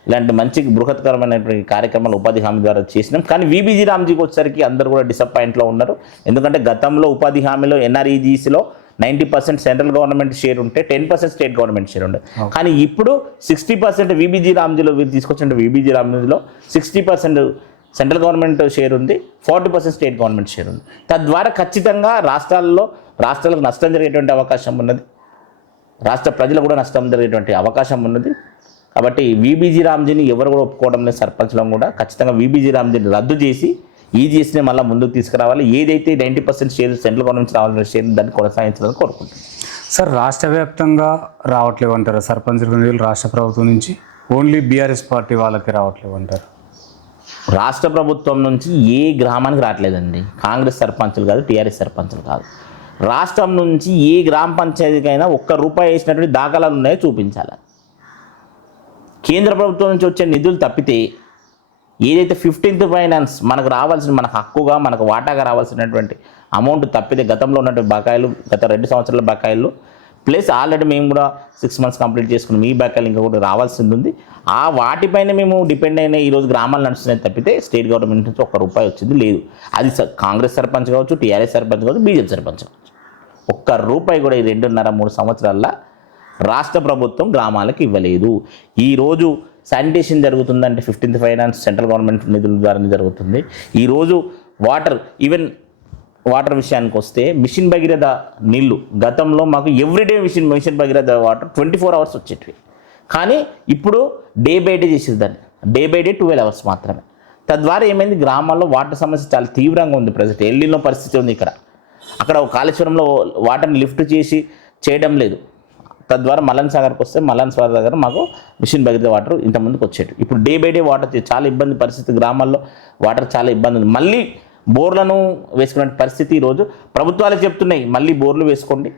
ఇలాంటి మంచి బృహత్కరమైనటువంటి కార్యక్రమాలు ఉపాధి హామీ ద్వారా చేసినాం. కానీ విబిజీ రామ్జీకి వచ్చేసరికి అందరూ కూడా డిసప్పాయింట్లో ఉన్నారు. ఎందుకంటే గతంలో ఉపాధి హామీలో ఎన్ఆర్ఈజీసీలో 90% సెంట్రల్ గవర్నమెంట్ షేర్ ఉంటే 10% స్టేట్ గవర్నమెంట్ షేర్ ఉండే. కానీ ఇప్పుడు 60% విబిజీ రామ్జీలో తీసుకొచ్చిన విబిజీ రామ్జీలో 60% సెంట్రల్ గవర్నమెంట్ షేర్ ఉంది, 40% స్టేట్ గవర్నమెంట్ షేర్ ఉంది. తద్వారా ఖచ్చితంగా రాష్ట్రాలకు నష్టం జరిగేటువంటి అవకాశం ఉన్నది. రాష్ట్ర ప్రజలకు కూడా నష్టం జరిగేటువంటి అవకాశం ఉన్నది. కాబట్టి విబిజీ రామ్జీని ఎవరు కూడా ఒప్పుకోవడం లేదు. సర్పంచ్లో కూడా ఖచ్చితంగా విబిజీ రామ్జీని రద్దు చేసి ఈజీఎస్ని మళ్ళీ ముందుకు తీసుకురావాలి. ఏదైతే 90% షేర్ సెంట్రల్ గవర్నమెంట్ రావాల్సిన షేర్ దాన్ని కొనసాగించాలని కోరుకుంటున్నాను. సార్, రాష్ట్ర వ్యాప్తంగా రావట్లేవు అంటారు సర్పంచ్ నిధులు రాష్ట్ర ప్రభుత్వం నుంచి? ఓన్లీ బీఆర్ఎస్ పార్టీ వాళ్ళకి రావట్లేవు అంటారు? రాష్ట్ర ప్రభుత్వం నుంచి ఏ గ్రామానికి రావట్లేదండి. కాంగ్రెస్ సర్పంచులు కాదు, టీఆర్ఎస్ సర్పంచులు కాదు. రాష్ట్రం నుంచి ఏ గ్రామ పంచాయతీకైనా ఒక్క రూపాయి వేసినటువంటి దాఖలాలు ఉన్నాయో చూపించాలి. కేంద్ర ప్రభుత్వం నుంచి వచ్చే నిధులు తప్పితే ఏదైతే 15th ఫైనాన్స్ మనకు రావాల్సిన, మనకు హక్కుగా, మనకు వాటాగా రావాల్సినటువంటి అమౌంట్ తప్పితే గతంలో ఉన్నటువంటి బకాయిలు, గత 2 సంవత్సరాల బకాయిలు ప్లస్ ఆల్రెడీ మేము కూడా 6 months కంప్లీట్ చేసుకున్నాం. ఈ బకాయిలు ఇంకా కూడా రావాల్సింది ఉంది. ఆ వాటిపైన మేము డిపెండ్ అయిన ఈరోజు గ్రామాలు నడుస్తున్నాయి తప్పితే స్టేట్ గవర్నమెంట్ నుంచి ఒక్క రూపాయి వచ్చింది లేదు. అది కాంగ్రెస్ సర్పంచ్ కావచ్చు, టీఆర్ఎస్ సర్పంచ్ కావచ్చు, బీజేపీ సర్పంచ్ కావచ్చు. ఒక్క రూపాయి కూడా ఈ 2.5-3 సంవత్సరాల్లో రాష్ట్ర ప్రభుత్వం గ్రామాలకు ఇవ్వలేదు. ఈరోజు శానిటేషన్ జరుగుతుందంటే 15th ఫైనాన్స్ సెంట్రల్ గవర్నమెంట్ నిధుల ద్వారా జరుగుతుంది. ఈరోజు ఈవెన్ వాటర్ విషయానికి వస్తే మిషన్ భగీరథ నీళ్లు గతంలో మాకు everyday mission Bhagiratha water 24 hours వచ్చేటివి. కానీ ఇప్పుడు డే బై డే చేసేది దాన్ని, డే బై డే 12 hours మాత్రమే. తద్వారా ఏమైంది, గ్రామాల్లో వాటర్ సమస్య చాలా తీవ్రంగా ఉంది. ప్రజెంట్ ఎల్లినో పరిస్థితి ఉంది. అక్కడ కాళేశ్వరంలో వాటర్ని లిఫ్ట్ చేయడం లేదు. తద్వారా మల్లన్ సాగర్కి వస్తే మల్లన్ సాగర్ దగ్గర మాకు మిషన్ భగీరథ వాటర్ ఇంతకుముందుకు వచ్చేది. ఇప్పుడు డే బై డే వాటర్ చాలా ఇబ్బంది పరిస్థితి, గ్రామాల్లో వాటర్ చాలా ఇబ్బంది ఉంది. మళ్ళీ బోర్లను వేసుకునే పరిస్థితి ఈరోజు ప్రభుత్వాలు చెప్తున్నాయి, మళ్ళీ బోర్లు వేసుకోండి,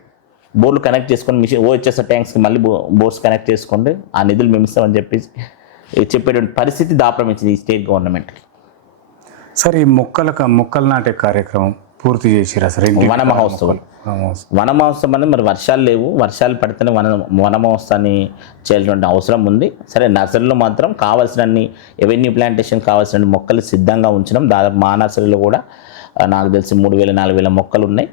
బోర్లు కనెక్ట్ చేసుకోండి, మిషన్ ఓహెచ్ఎస్ ట్యాంక్స్కి మళ్ళీ బోర్స్ కనెక్ట్ చేసుకోండి, ఆ నిధులు మేము ఇస్తామని చెప్పేటువంటి పరిస్థితి దాపరమించింది ఈ స్టేట్ గవర్నమెంట్కి. సార్, ఈ మొక్కలు నాటే కార్యక్రమం పూర్తి చేసిరా సార్? వన మహోత్సవం అనేది మరి వర్షాలు లేవు, వర్షాలు పడితేనే వన మహోత్సవాన్ని చేయాల్సిన అవసరం ఉంది. సరే, నర్సరీలో మాత్రం కావాల్సినన్ని ఎవెన్యూ ప్లాంటేషన్ కావాల్సిన మొక్కలు సిద్ధంగా ఉంచినాం. దాదాపు మా నర్సరీలో కూడా నాకు తెలిసి 3,000-4,000 మొక్కలు ఉన్నాయి.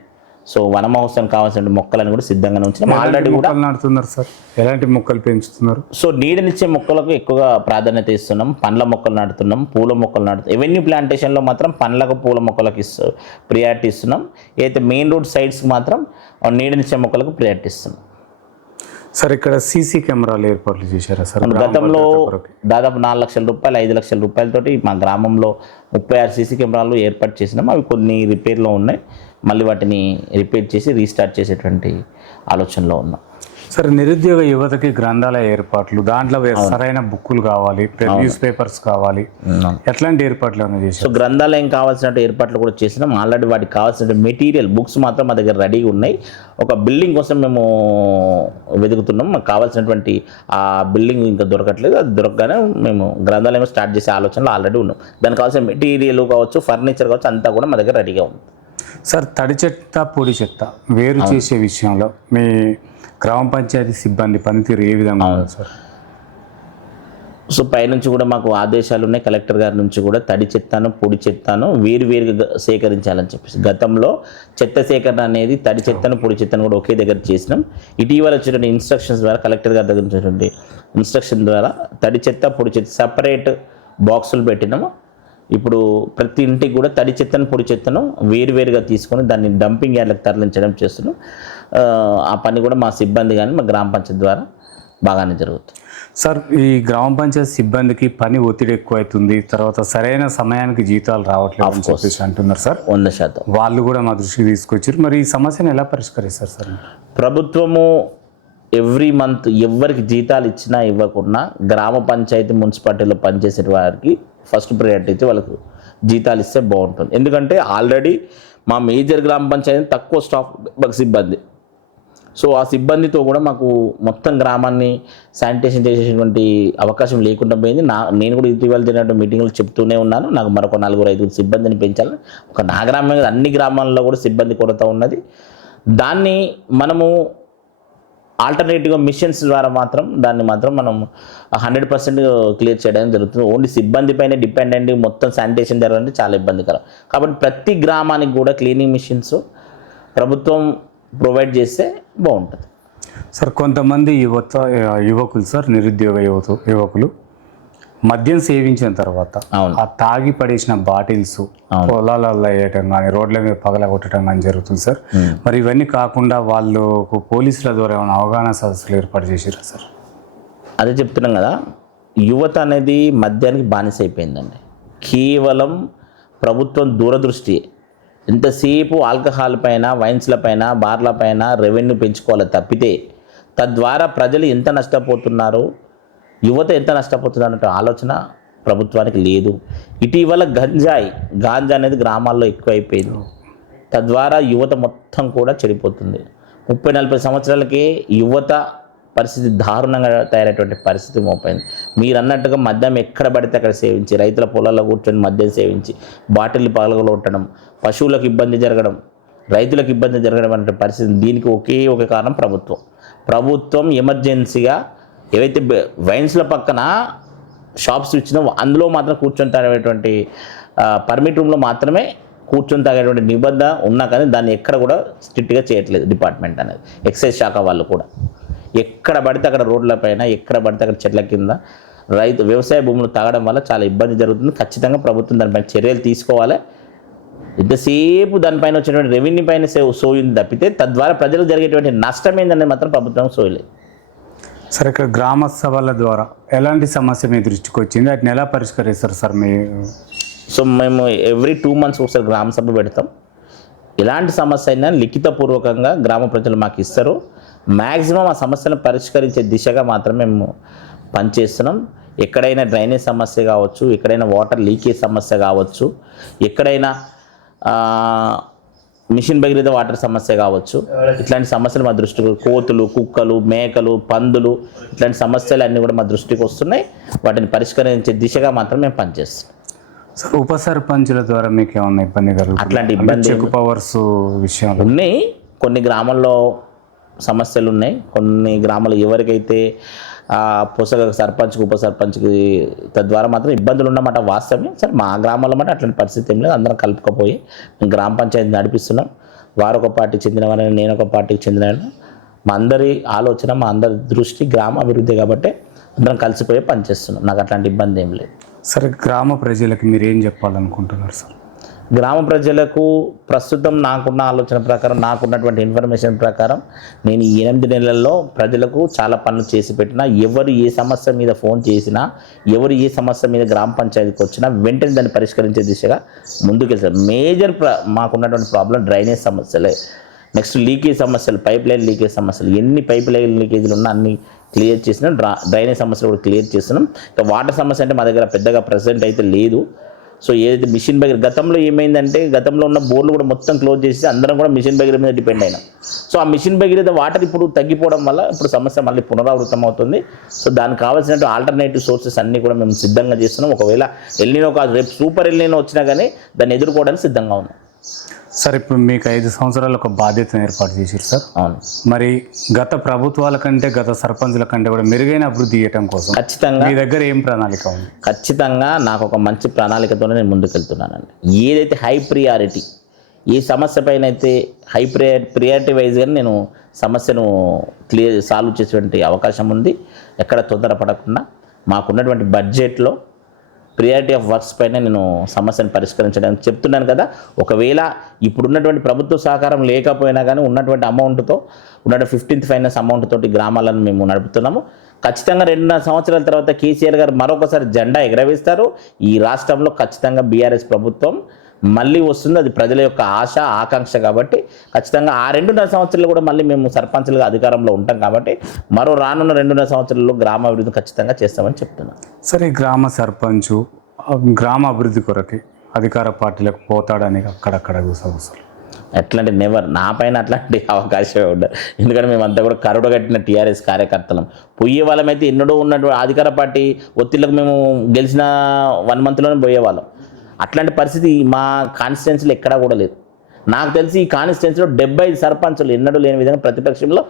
సో వన మహోత్సవం కావాల్సిన మొక్కలను కూడా సిద్ధంగానే ఉంచినాం. ఆల్రెడీ కూడా నాటుతున్నారు సార్. ఎలాంటి మొక్కలు పెంచుతున్నారు? సో నీడనిచ్చే మొక్కలకు ఎక్కువగా ప్రాధాన్యత ఇస్తున్నాం. పండ్ల మొక్కలు నాటుతున్నాం, పూల మొక్కలు నాటుతున్నాం. ఎవెన్యూ ప్లాంటేషన్లో మాత్రం పండ్లకు, పూల మొక్కలకు ప్రియారిటీ ఇస్తున్నాం. అయితే మెయిన్ రోడ్ సైడ్స్కి మాత్రం నీడనిచ్చే మొక్కలకు ప్రియారిటీ ఇస్తున్నాం. సార్, ఇక్కడ సీసీ కెమెరాలు ఏర్పాట్లు చేశారా సార్? గతంలో దాదాపు 4 లక్షల రూపాయలు, 5 లక్షల రూపాయలతోటి మా గ్రామంలో 36 సీసీ కెమెరాలు ఏర్పాటు చేసినాం. అవి కొన్ని రిపేర్లో ఉన్నాయి. మళ్ళీ వాటిని రిపేర్ చేసి రీస్టార్ట్ చేసేటువంటి ఆలోచనలో ఉన్నాం. సరే, నిరుద్యోగ యువతకి గ్రంథాలయ ఏర్పాట్లు, దాంట్లో సరైన బుక్కులు కావాలి, న్యూస్ పేపర్స్ కావాలి, ఎట్లాంటి ఏర్పాట్లు ఏమైనా చేశారు? సో గ్రంథాలయం కావాల్సిన ఏర్పాట్లు కూడా చేసినాం. ఆల్రెడీ వాటికి కావాల్సిన మెటీరియల్, బుక్స్ మాత్రం మా దగ్గర రెడీగా ఉన్నాయి. ఒక బిల్డింగ్ కోసం మేము వెతుకుతున్నాం. మాకు కావాల్సినటువంటి ఆ బిల్డింగ్ ఇంకా దొరకట్లేదు. అది దొరకగానే మేము గ్రంథాలయం స్టార్ట్ చేసే ఆలోచనలో ఆల్రెడీ ఉన్నాం. దానికి కావాల్సిన మెటీరియల్ కావచ్చు, ఫర్నిచర్ కావచ్చు, అంతా కూడా మా దగ్గర రెడీగా ఉంది. సార్, తడి చెత్త, పొడి చెత్త వేరు చేసే విషయంలో మీ గ్రామ పంచాయతీ సిబ్బంది పనితీరు ఏ విధంగా ఉంది సార్? సో పైనుంచి కూడా మాకు ఆదేశాలు ఉన్నాయి కలెక్టర్ గారి నుంచి కూడా తడి చెత్తను పొడి చెత్తను వేరువేరుగా సేకరించాలని చెప్పేసి. గతంలో చెత్త సేకరణ అనేది తడి చెత్తను పొడి చెత్తను కూడా ఒకే దగ్గర చేసినాం. ఇటీవల వచ్చినటువంటి ఇన్స్ట్రక్షన్స్ ద్వారా కలెక్టర్ గారి దగ్గర వచ్చినటువంటి ఇన్స్ట్రక్షన్ ద్వారా తడి చెత్త పొడి చెత్త సపరేట్ బాక్సులు పెట్టినాము. ఇప్పుడు ప్రతి ఇంటికి కూడా తడి చెత్తను పొడి చెత్తను వేరువేరుగా తీసుకొని దాన్ని డంపింగ్ యార్డ్లకు తరలించడం చేస్తున్నాం. ఆ పని కూడా మా సిబ్బంది కానీ మా గ్రామ పంచాయతీ ద్వారా బాగానే జరుగుతుంది. సార్, ఈ గ్రామ పంచాయతీ సిబ్బందికి పని ఒత్తిడి ఎక్కువ అవుతుంది, తర్వాత సరైన సమయానికి జీతాలు రావట్లేదు అని చెప్పేసి అంటున్నారు సార్. 100% వాళ్ళు కూడా మా దృష్టికి తీసుకొచ్చారు. మరి ఈ సమస్యను ఎలా పరిష్కరిస్తారు సార్? ప్రభుత్వము ఎవ్రీ మంత్ ఎవరికి జీతాలు ఇచ్చినా ఇవ్వకున్నా గ్రామ పంచాయతీ మున్సిపాలిటీలో పనిచేసే వారికి ఫస్ట్ ప్రయారిటీ ఇచ్చి వాళ్ళకు జీతాలు ఇస్తే బాగుంటుంది. ఎందుకంటే ఆల్రెడీ మా మేజర్ గ్రామ పంచాయతీ తక్కువ స్టాఫ్ సిబ్బంది. సో ఆ సిబ్బందితో కూడా మాకు మొత్తం గ్రామాన్ని శానిటేషన్ చేసేటువంటి అవకాశం లేకుండా పోయింది. నేను కూడా ఇటీవల జరిగినటువంటి మీటింగ్లు చెప్తూనే ఉన్నాను, నాకు మరొక 4-5 సిబ్బందిని పెంచాలని. ఒక నా గ్రామమే కాదు, అన్ని గ్రామాల్లో కూడా సిబ్బంది కొరత ఉన్నది. దాన్ని మనము ఆల్టర్నేటివ్గా మిషన్స్ ద్వారా దాన్ని మాత్రం మనం 100% క్లియర్ చేయడం జరుగుతుంది. ఓన్లీ సిబ్బంది పైన డిపెండెంట్ మొత్తం శానిటేషన్ జరగాలంటే చాలా ఇబ్బందికరం. కాబట్టి ప్రతి గ్రామానికి కూడా క్లీనింగ్ మిషన్స్ ప్రభుత్వం ప్రొవైడ్ చేస్తే బాగుంటుంది. సార్, కొంతమంది యువకులు సార్, నిరుద్యోగ యువకులు మద్యం సేవించిన తర్వాత ఆ తాగి పడేసిన బాటిల్స్ పొలాలలో వేయటం కానీ రోడ్ల మీద పగలగొట్టడం కానీ జరుగుతుంది సార్. మరి ఇవన్నీ కాకుండా వాళ్ళు పోలీసుల ద్వారా ఏమైనా అవగాహన సదస్సులు ఏర్పాటు చేశారా సార్? అదే చెప్తున్నాం కదా, యువత అనేది మద్యానికి బానిస అయిపోయిందండి. కేవలం ప్రభుత్వం దూరదృష్టి ఎంతసేపు ఆల్కహాల్ పైన, వైన్స్ల పైన, బార్ల పైన రెవెన్యూ పెంచుకోవాలి తప్పితే తద్వారా ప్రజలు ఎంత నష్టపోతున్నారు, యువత ఎంత నష్టపోతుంది అన్నట్టు ఆలోచన ప్రభుత్వానికి లేదు. ఇటీవల గాంజా అనేది గ్రామాల్లో ఎక్కువైపోయింది. తద్వారా యువత మొత్తం కూడా చెడిపోతుంది. 30-40 సంవత్సరాలకే యువత పరిస్థితి దారుణంగా తయారైనటువంటి పరిస్థితి మోపైంది. మీరు అన్నట్టుగా మద్యం ఎక్కడ పడితే అక్కడ సేవించి, రైతుల పొలాల్లో కూర్చొని మద్యం సేవించి బాటిల్ పగలగొట్టడం, పశువులకు ఇబ్బంది జరగడం, రైతులకు ఇబ్బంది జరగడం అనే పరిస్థితి. దీనికి ఒకే ఒక కారణం ప్రభుత్వం ఎమర్జెన్సీగా ఏవైతే వైన్స్ల పక్కన షాప్స్ ఇచ్చినా అందులో మాత్రం కూర్చొని తాగేటువంటి పర్మిట్ రూమ్లో మాత్రమే కూర్చొని తాగేటువంటి నిబంధన ఉన్నా కానీ దాన్ని ఎక్కడ కూడా స్ట్రిక్ట్గా చేయట్లేదు డిపార్ట్మెంట్ అనేది. ఎక్సైజ్ శాఖ వాళ్ళు కూడా ఎక్కడ పడితే అక్కడ రోడ్ల పైన, ఎక్కడ పడితే అక్కడ చెట్ల కింద వ్యవసాయ భూములు తాగడం వల్ల చాలా ఇబ్బంది జరుగుతుంది. ఖచ్చితంగా ప్రభుత్వం దానిపైన చర్యలు తీసుకోవాలి. ఎంతసేపు దానిపైన వచ్చేటువంటి రెవెన్యూ పైన సోయింది తప్పితే తద్వారా ప్రజలకు జరిగేటువంటి నష్టం ఏందనేది మాత్రం ప్రభుత్వం సోయలేదు. సరే, ఇక్కడ గ్రామ సభల ద్వారా ఎలాంటి సమస్య మీ దృష్టికి వచ్చింది, వాటిని ఎలా పరిష్కరిస్తారు సార్ మీరు? సో మేము ఎవ్రీ 2 months ఒకసారి గ్రామ సభ పెడతాం. ఎలాంటి సమస్య అయినా లిఖితపూర్వకంగా గ్రామ ప్రజలు మాకు ఇస్తారు. మ్యాక్సిమం ఆ సమస్యను పరిష్కరించే దిశగా మాత్రమే మేము పనిచేస్తున్నాం. ఎక్కడైనా డ్రైనేజ్ సమస్య కావచ్చు, ఎక్కడైనా వాటర్ లీకేజ్ సమస్య కావచ్చు, ఎక్కడైనా మిషన్ భగీరథ వాటర్ సమస్య కావచ్చు, ఇట్లాంటి సమస్యలు మా దృష్టికి, కోతులు, కుక్కలు, మేకలు, పందులు, ఇట్లాంటి సమస్యలు అన్నీ కూడా మా దృష్టికి వస్తున్నాయి. వాటిని పరిష్కరించే దిశగా మాత్రం మేము పనిచేస్తున్నాం. సార్, ఉప సర్పంచుల ద్వారా మీకు ఏమన్నా ఇబ్బంది కలుగుతుంది? అట్లాంటి ఇబ్బంది చెక్ పవర్స్ విషయంలో ఉన్నాయి. కొన్ని గ్రామాల్లో సమస్యలు ఉన్నాయి. కొన్ని గ్రామాలు ఎవరికైతే పొసగ సర్పంచ్కి, ఉప సర్పంచ్కి తద్వారా మాత్రం ఇబ్బందులు ఉన్నమాట వాస్తవమే. సరే, మా గ్రామాల్లో మాట అట్లాంటి పరిస్థితి ఏం లేదు. అందరం కలుపుకపోయి మేము గ్రామ పంచాయతీ నడిపిస్తున్నాం. వారు ఒక పార్టీకి చెందిన వారిని, నేను ఒక పార్టీకి చెందిన వాడిని. మా అందరి ఆలోచన, మా అందరి దృష్టి గ్రామ అభివృద్ధి కాబట్టి అందరం కలిసిపోయి పనిచేస్తున్నాం. నాకు అట్లాంటి ఇబ్బంది ఏం లేదు. సరే, గ్రామ ప్రజలకు మీరు ఏం చెప్పాలనుకుంటున్నారు సార్? గ్రామ ప్రజలకు ప్రస్తుతం నాకున్న ఆలోచన ప్రకారం, నాకున్నటువంటి ఇన్ఫర్మేషన్ ప్రకారం నేను ఈ 8 నెలల్లో ప్రజలకు చాలా పనులు చేసి పెట్టినా, ఎవరు ఏ సమస్య మీద ఫోన్ చేసినా, ఎవరు ఏ సమస్య మీద గ్రామ పంచాయతీకి వచ్చినా వెంటనే దాన్ని పరిష్కరించే దిశగా ముందుకెళ్తారు. మేజర్ మాకున్నటువంటి ప్రాబ్లం డ్రైనేజ్ సమస్యలే. నెక్స్ట్ లీకేజ్ సమస్యలు, పైప్ లైన్ లీకేజ్ సమస్యలు. ఎన్ని పైప్ లైన్ లీకేజీలు ఉన్నా అన్ని క్లియర్ చేసినాం. డ్రైనేజ్ సమస్యలు కూడా క్లియర్ చేస్తున్నాం. ఇంకా వాటర్ సమస్య అంటే మా దగ్గర పెద్దగా ప్రెసెంట్ అయితే లేదు. సో ఏదైతే మిషన్ భగీరథ, గతంలో ఏమైందంటే గతంలో ఉన్న బోర్లు కూడా మొత్తం క్లోజ్ చేసి అందరం కూడా మిషన్ భగీరథ మీద డిపెండ్ అయినాం. సో ఆ మిషన్ భగీరథ వాటర్ ఇప్పుడు తగ్గిపోవడం వల్ల ఇప్పుడు సమస్య మళ్ళీ పునరావృతం అవుతుంది. సో దానికి కావాల్సినట్టు ఆల్టర్నేటివ్ సోర్సెస్ అన్నీ కూడా మేము సిద్ధంగా చేస్తున్నాం. ఒకవేళ ఎల్నినో కాదు, రేపు సూపర్ ఎల్నినో వచ్చినా కానీ దాన్ని ఎదుర్కోవడానికి సిద్ధంగా ఉన్నాం. సార్ ఇప్పుడు మీకు 5 సంవత్సరాలు ఒక బాధ్యతను ఏర్పాటు చేశారు సార్. అవును, మరి గత ప్రభుత్వాల కంటే గత సర్పంచుల కంటే కూడా మెరుగైన అభివృద్ధి చేయడం కోసం ఖచ్చితంగా మీ దగ్గర ఏం ప్రణాళిక ఉంది? ఖచ్చితంగా నాకు ఒక మంచి ప్రణాళికతోనే నేను ముందుకెళ్తున్నానండి. ఏదైతే హై ప్రియారిటీ, ఏ సమస్య పైన అయితే హై ప్రియారిటీ వైజ్గా నేను సమస్యను సాల్వ్ చేసేటువంటి అవకాశం ఉంది. ఎక్కడ తొందరపడకుండా మాకున్నటువంటి బడ్జెట్లో ప్రియారిటీ ఆఫ్ వర్క్స్ పైన నేను సమస్యను పరిష్కరించడానికి చెప్తున్నాను కదా. ఒకవేళ ఇప్పుడున్నటువంటి ప్రభుత్వ సహకారం లేకపోయినా కానీ ఉన్నటువంటి అమౌంట్తో, ఉన్నటువంటి 15th ఫైనాన్స్ అమౌంట్ తోటి గ్రామాలను మేము నడుపుతున్నాము. ఖచ్చితంగా 2.5 సంవత్సరాల తర్వాత కేసీఆర్ గారు మరొకసారి జెండా ఎగరవేస్తారు. ఈ రాష్ట్రంలో ఖచ్చితంగా బీఆర్ఎస్ ప్రభుత్వం మళ్ళీ వస్తుంది. అది ప్రజల యొక్క ఆశ, ఆకాంక్ష. కాబట్టి ఖచ్చితంగా ఆ 2.5 సంవత్సరాలు కూడా మళ్ళీ మేము సర్పంచులుగా అధికారంలో ఉంటాం. కాబట్టి మరో రానున్న 2.5 సంవత్సరాల్లో గ్రామాభివృద్ధి ఖచ్చితంగా చేస్తామని చెప్తున్నాను. సరే, ఈ గ్రామ సర్పంచు గ్రామ అభివృద్ధి కొరకి అధికార పార్టీలకు పోతాడని అక్కడక్కడ గుసగుసలు. ఎట్లాంటి నెవర్, నా పైన అట్లాంటి అవకాశమే ఉండదు. ఎందుకంటే మేమంతా కూడా కరుడుగట్టిన టీఆర్ఎస్ కార్యకర్తలం. పోయే వాళ్ళమైతే ఎన్నడూ ఉన్నటువంటి అధికార పార్టీ ఒత్తిళ్లకు మేము గెలిచిన 1 monthలోనే పోయేవాళ్ళం. అట్లాంటి పరిస్థితి మా కాన్స్టిట్యున్సీలో ఎక్కడా కూడా లేదు. నాకు తెలిసి ఈ కాన్స్టిట్యున్సీలో 75 సర్పంచులు ఎన్నడూ లేని విధంగా ప్రతిపక్షంలో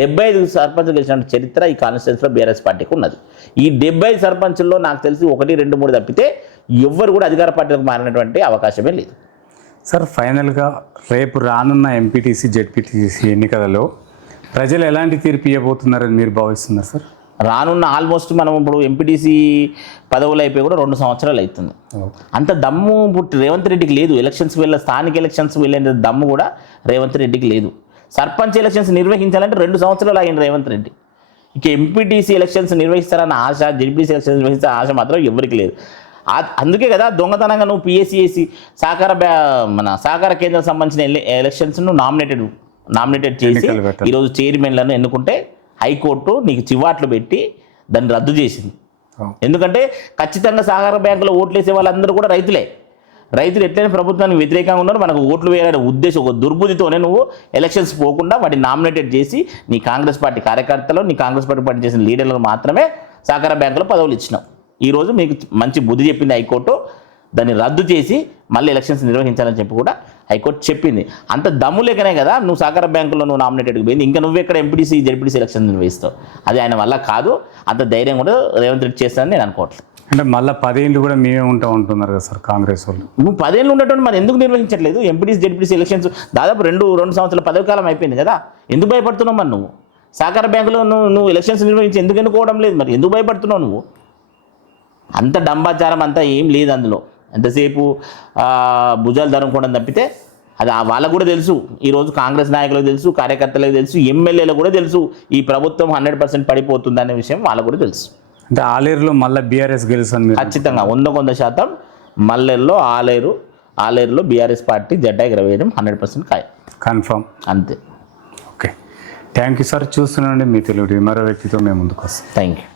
75 సర్పంచులు గెలిచిన చరిత్ర ఈ కాన్స్టిట్యున్సీలో బీఆర్ఎస్ పార్టీకి ఉన్నది. ఈ 75 సర్పంచుల్లో నాకు తెలిసి 1, 2, 3 తప్పితే ఎవ్వరు కూడా అధికార పార్టీలకు మారినటువంటి అవకాశమే లేదు. సార్, ఫైనల్గా రేపు రానున్న ఎంపీటీసీ, జెడ్పీటీసీ ఎన్నికలలో ప్రజలు ఎలాంటి తీర్పు ఇవ్వబోతున్నారని మీరు భావిస్తున్నారు సార్? రానున్న ఆల్మోస్ట్ మనం ఇప్పుడు ఎంపీటీసీ పదవులు అయిపోయి కూడా 2 సంవత్సరాలు అవుతుంది. అంత దమ్ము ఇప్పుడు రేవంత్ రెడ్డికి లేదు. స్థానిక ఎలక్షన్స్ వెళ్ళే దమ్ము కూడా రేవంత్ రెడ్డికి లేదు. సర్పంచ్ ఎలక్షన్స్ నిర్వహించాలంటే 2 సంవత్సరాలు అయింది రేవంత్ రెడ్డి. ఇక ఎంపీటీసీ ఎలక్షన్స్ నిర్వహిస్తారన్న ఆశ, జెడ్పీటీసీ ఎలక్షన్స్ నిర్వహిస్తే ఆశ మాత్రం ఎవరికి లేదు. అందుకే కదా దొంగతనంగా నువ్వు పిఎస్సిఎస్సి సహకార కేంద్రం సంబంధించిన ఎలక్షన్స్ను నామినేటెడ్ చేసి ఈరోజు చైర్మన్లను ఎన్నుకుంటే హైకోర్టు నీకు చివాట్లు పెట్టి దాన్ని రద్దు చేసింది. ఎందుకంటే ఖచ్చితంగా సహకార బ్యాంకులో ఓట్లు వేసే వాళ్ళందరూ కూడా రైతులు ఎట్లయినా ప్రభుత్వానికి వ్యతిరేకంగా ఉన్నారు. మనకు ఓట్లు వేయాలనే ఉద్దేశం, ఒక దుర్బుద్ధితోనే నువ్వు ఎలక్షన్స్ పోకుండా వాటిని నామినేటెడ్ చేసి నీ కాంగ్రెస్ పార్టీ కార్యకర్తలు, నీ కాంగ్రెస్ పార్టీ పనిచేసిన లీడర్లకు మాత్రమే సహకార బ్యాంకులో పదవులు ఇచ్చినావు. ఈరోజు మీకు మంచి బుద్ధి చెప్పింది హైకోర్టు. దాన్ని రద్దు చేసి మళ్ళీ ఎలక్షన్స్ నిర్వహించాలని చెప్పి కూడా హైకోర్టు చెప్పింది. అంత దమ్ము లేకనే కదా నువ్వు సహకార బ్యాంకులో నువ్వు నామినేటెడ్కి పోయింది. ఇంకా నువ్వు ఎక్కడ ఎంపీటీసీ, జెడ్పీటీసీ ఎలక్షన్ నిర్వహిస్తావు? అది ఆయన వల్ల కాదు. అంత ధైర్యం కూడా రేవంత్ రెడ్డి చేస్తానని నేను అనుకోవట్లేదు. అంటే మళ్ళీ 10 ఏళ్ళు కూడా మేమే ఉంటున్నారు కదా సార్ కాంగ్రెస్ వాళ్ళు. నువ్వు 10 ఏళ్ళు ఉండటం మరి ఎందుకు నిర్వహించట్లేదు? ఎంపీటీసీ, జెడ్పీటీసీ ఎలక్షన్స్ దాదాపు 2 సంవత్సరాల పదవి కాలం అయిపోయింది కదా. ఎందుకు భయపడుతున్నావు మరి నువ్వు? సహకార బ్యాంకులో నువ్వు ఎలక్షన్స్ నిర్వహించి ఎందుకు ఎన్నుకోవడం లేదు? మరి ఎందుకు భయపడుతున్నావు నువ్వు? అంత డంబాచారం అంతా ఏం లేదు అందులో. ఎంతసేపు భుజాలు ధరుకోవడం తప్పితే అది వాళ్ళకు కూడా తెలుసు. ఈరోజు కాంగ్రెస్ నాయకులకు తెలుసు, కార్యకర్తలకు తెలుసు, ఎమ్మెల్యేలకు కూడా తెలుసు ఈ ప్రభుత్వం 100% పడిపోతుంది అనే విషయం వాళ్ళకు కూడా తెలుసు. అంటే ఆలేరులో మళ్ళీ బీఆర్ఎస్ గెలుస్తుంది ఖచ్చితంగా 100% మల్లెల్లో ఆలేరులో బీఆర్ఎస్ పార్టీ జెండా ఎగరవేయడం 100% కన్ఫర్మ్. అంతే. Okay, thank you sir. చూస్తున్నాండి మీ తెలుగు మరో వ్యక్తితో మేము ముందుకు వస్తాం. Thank you.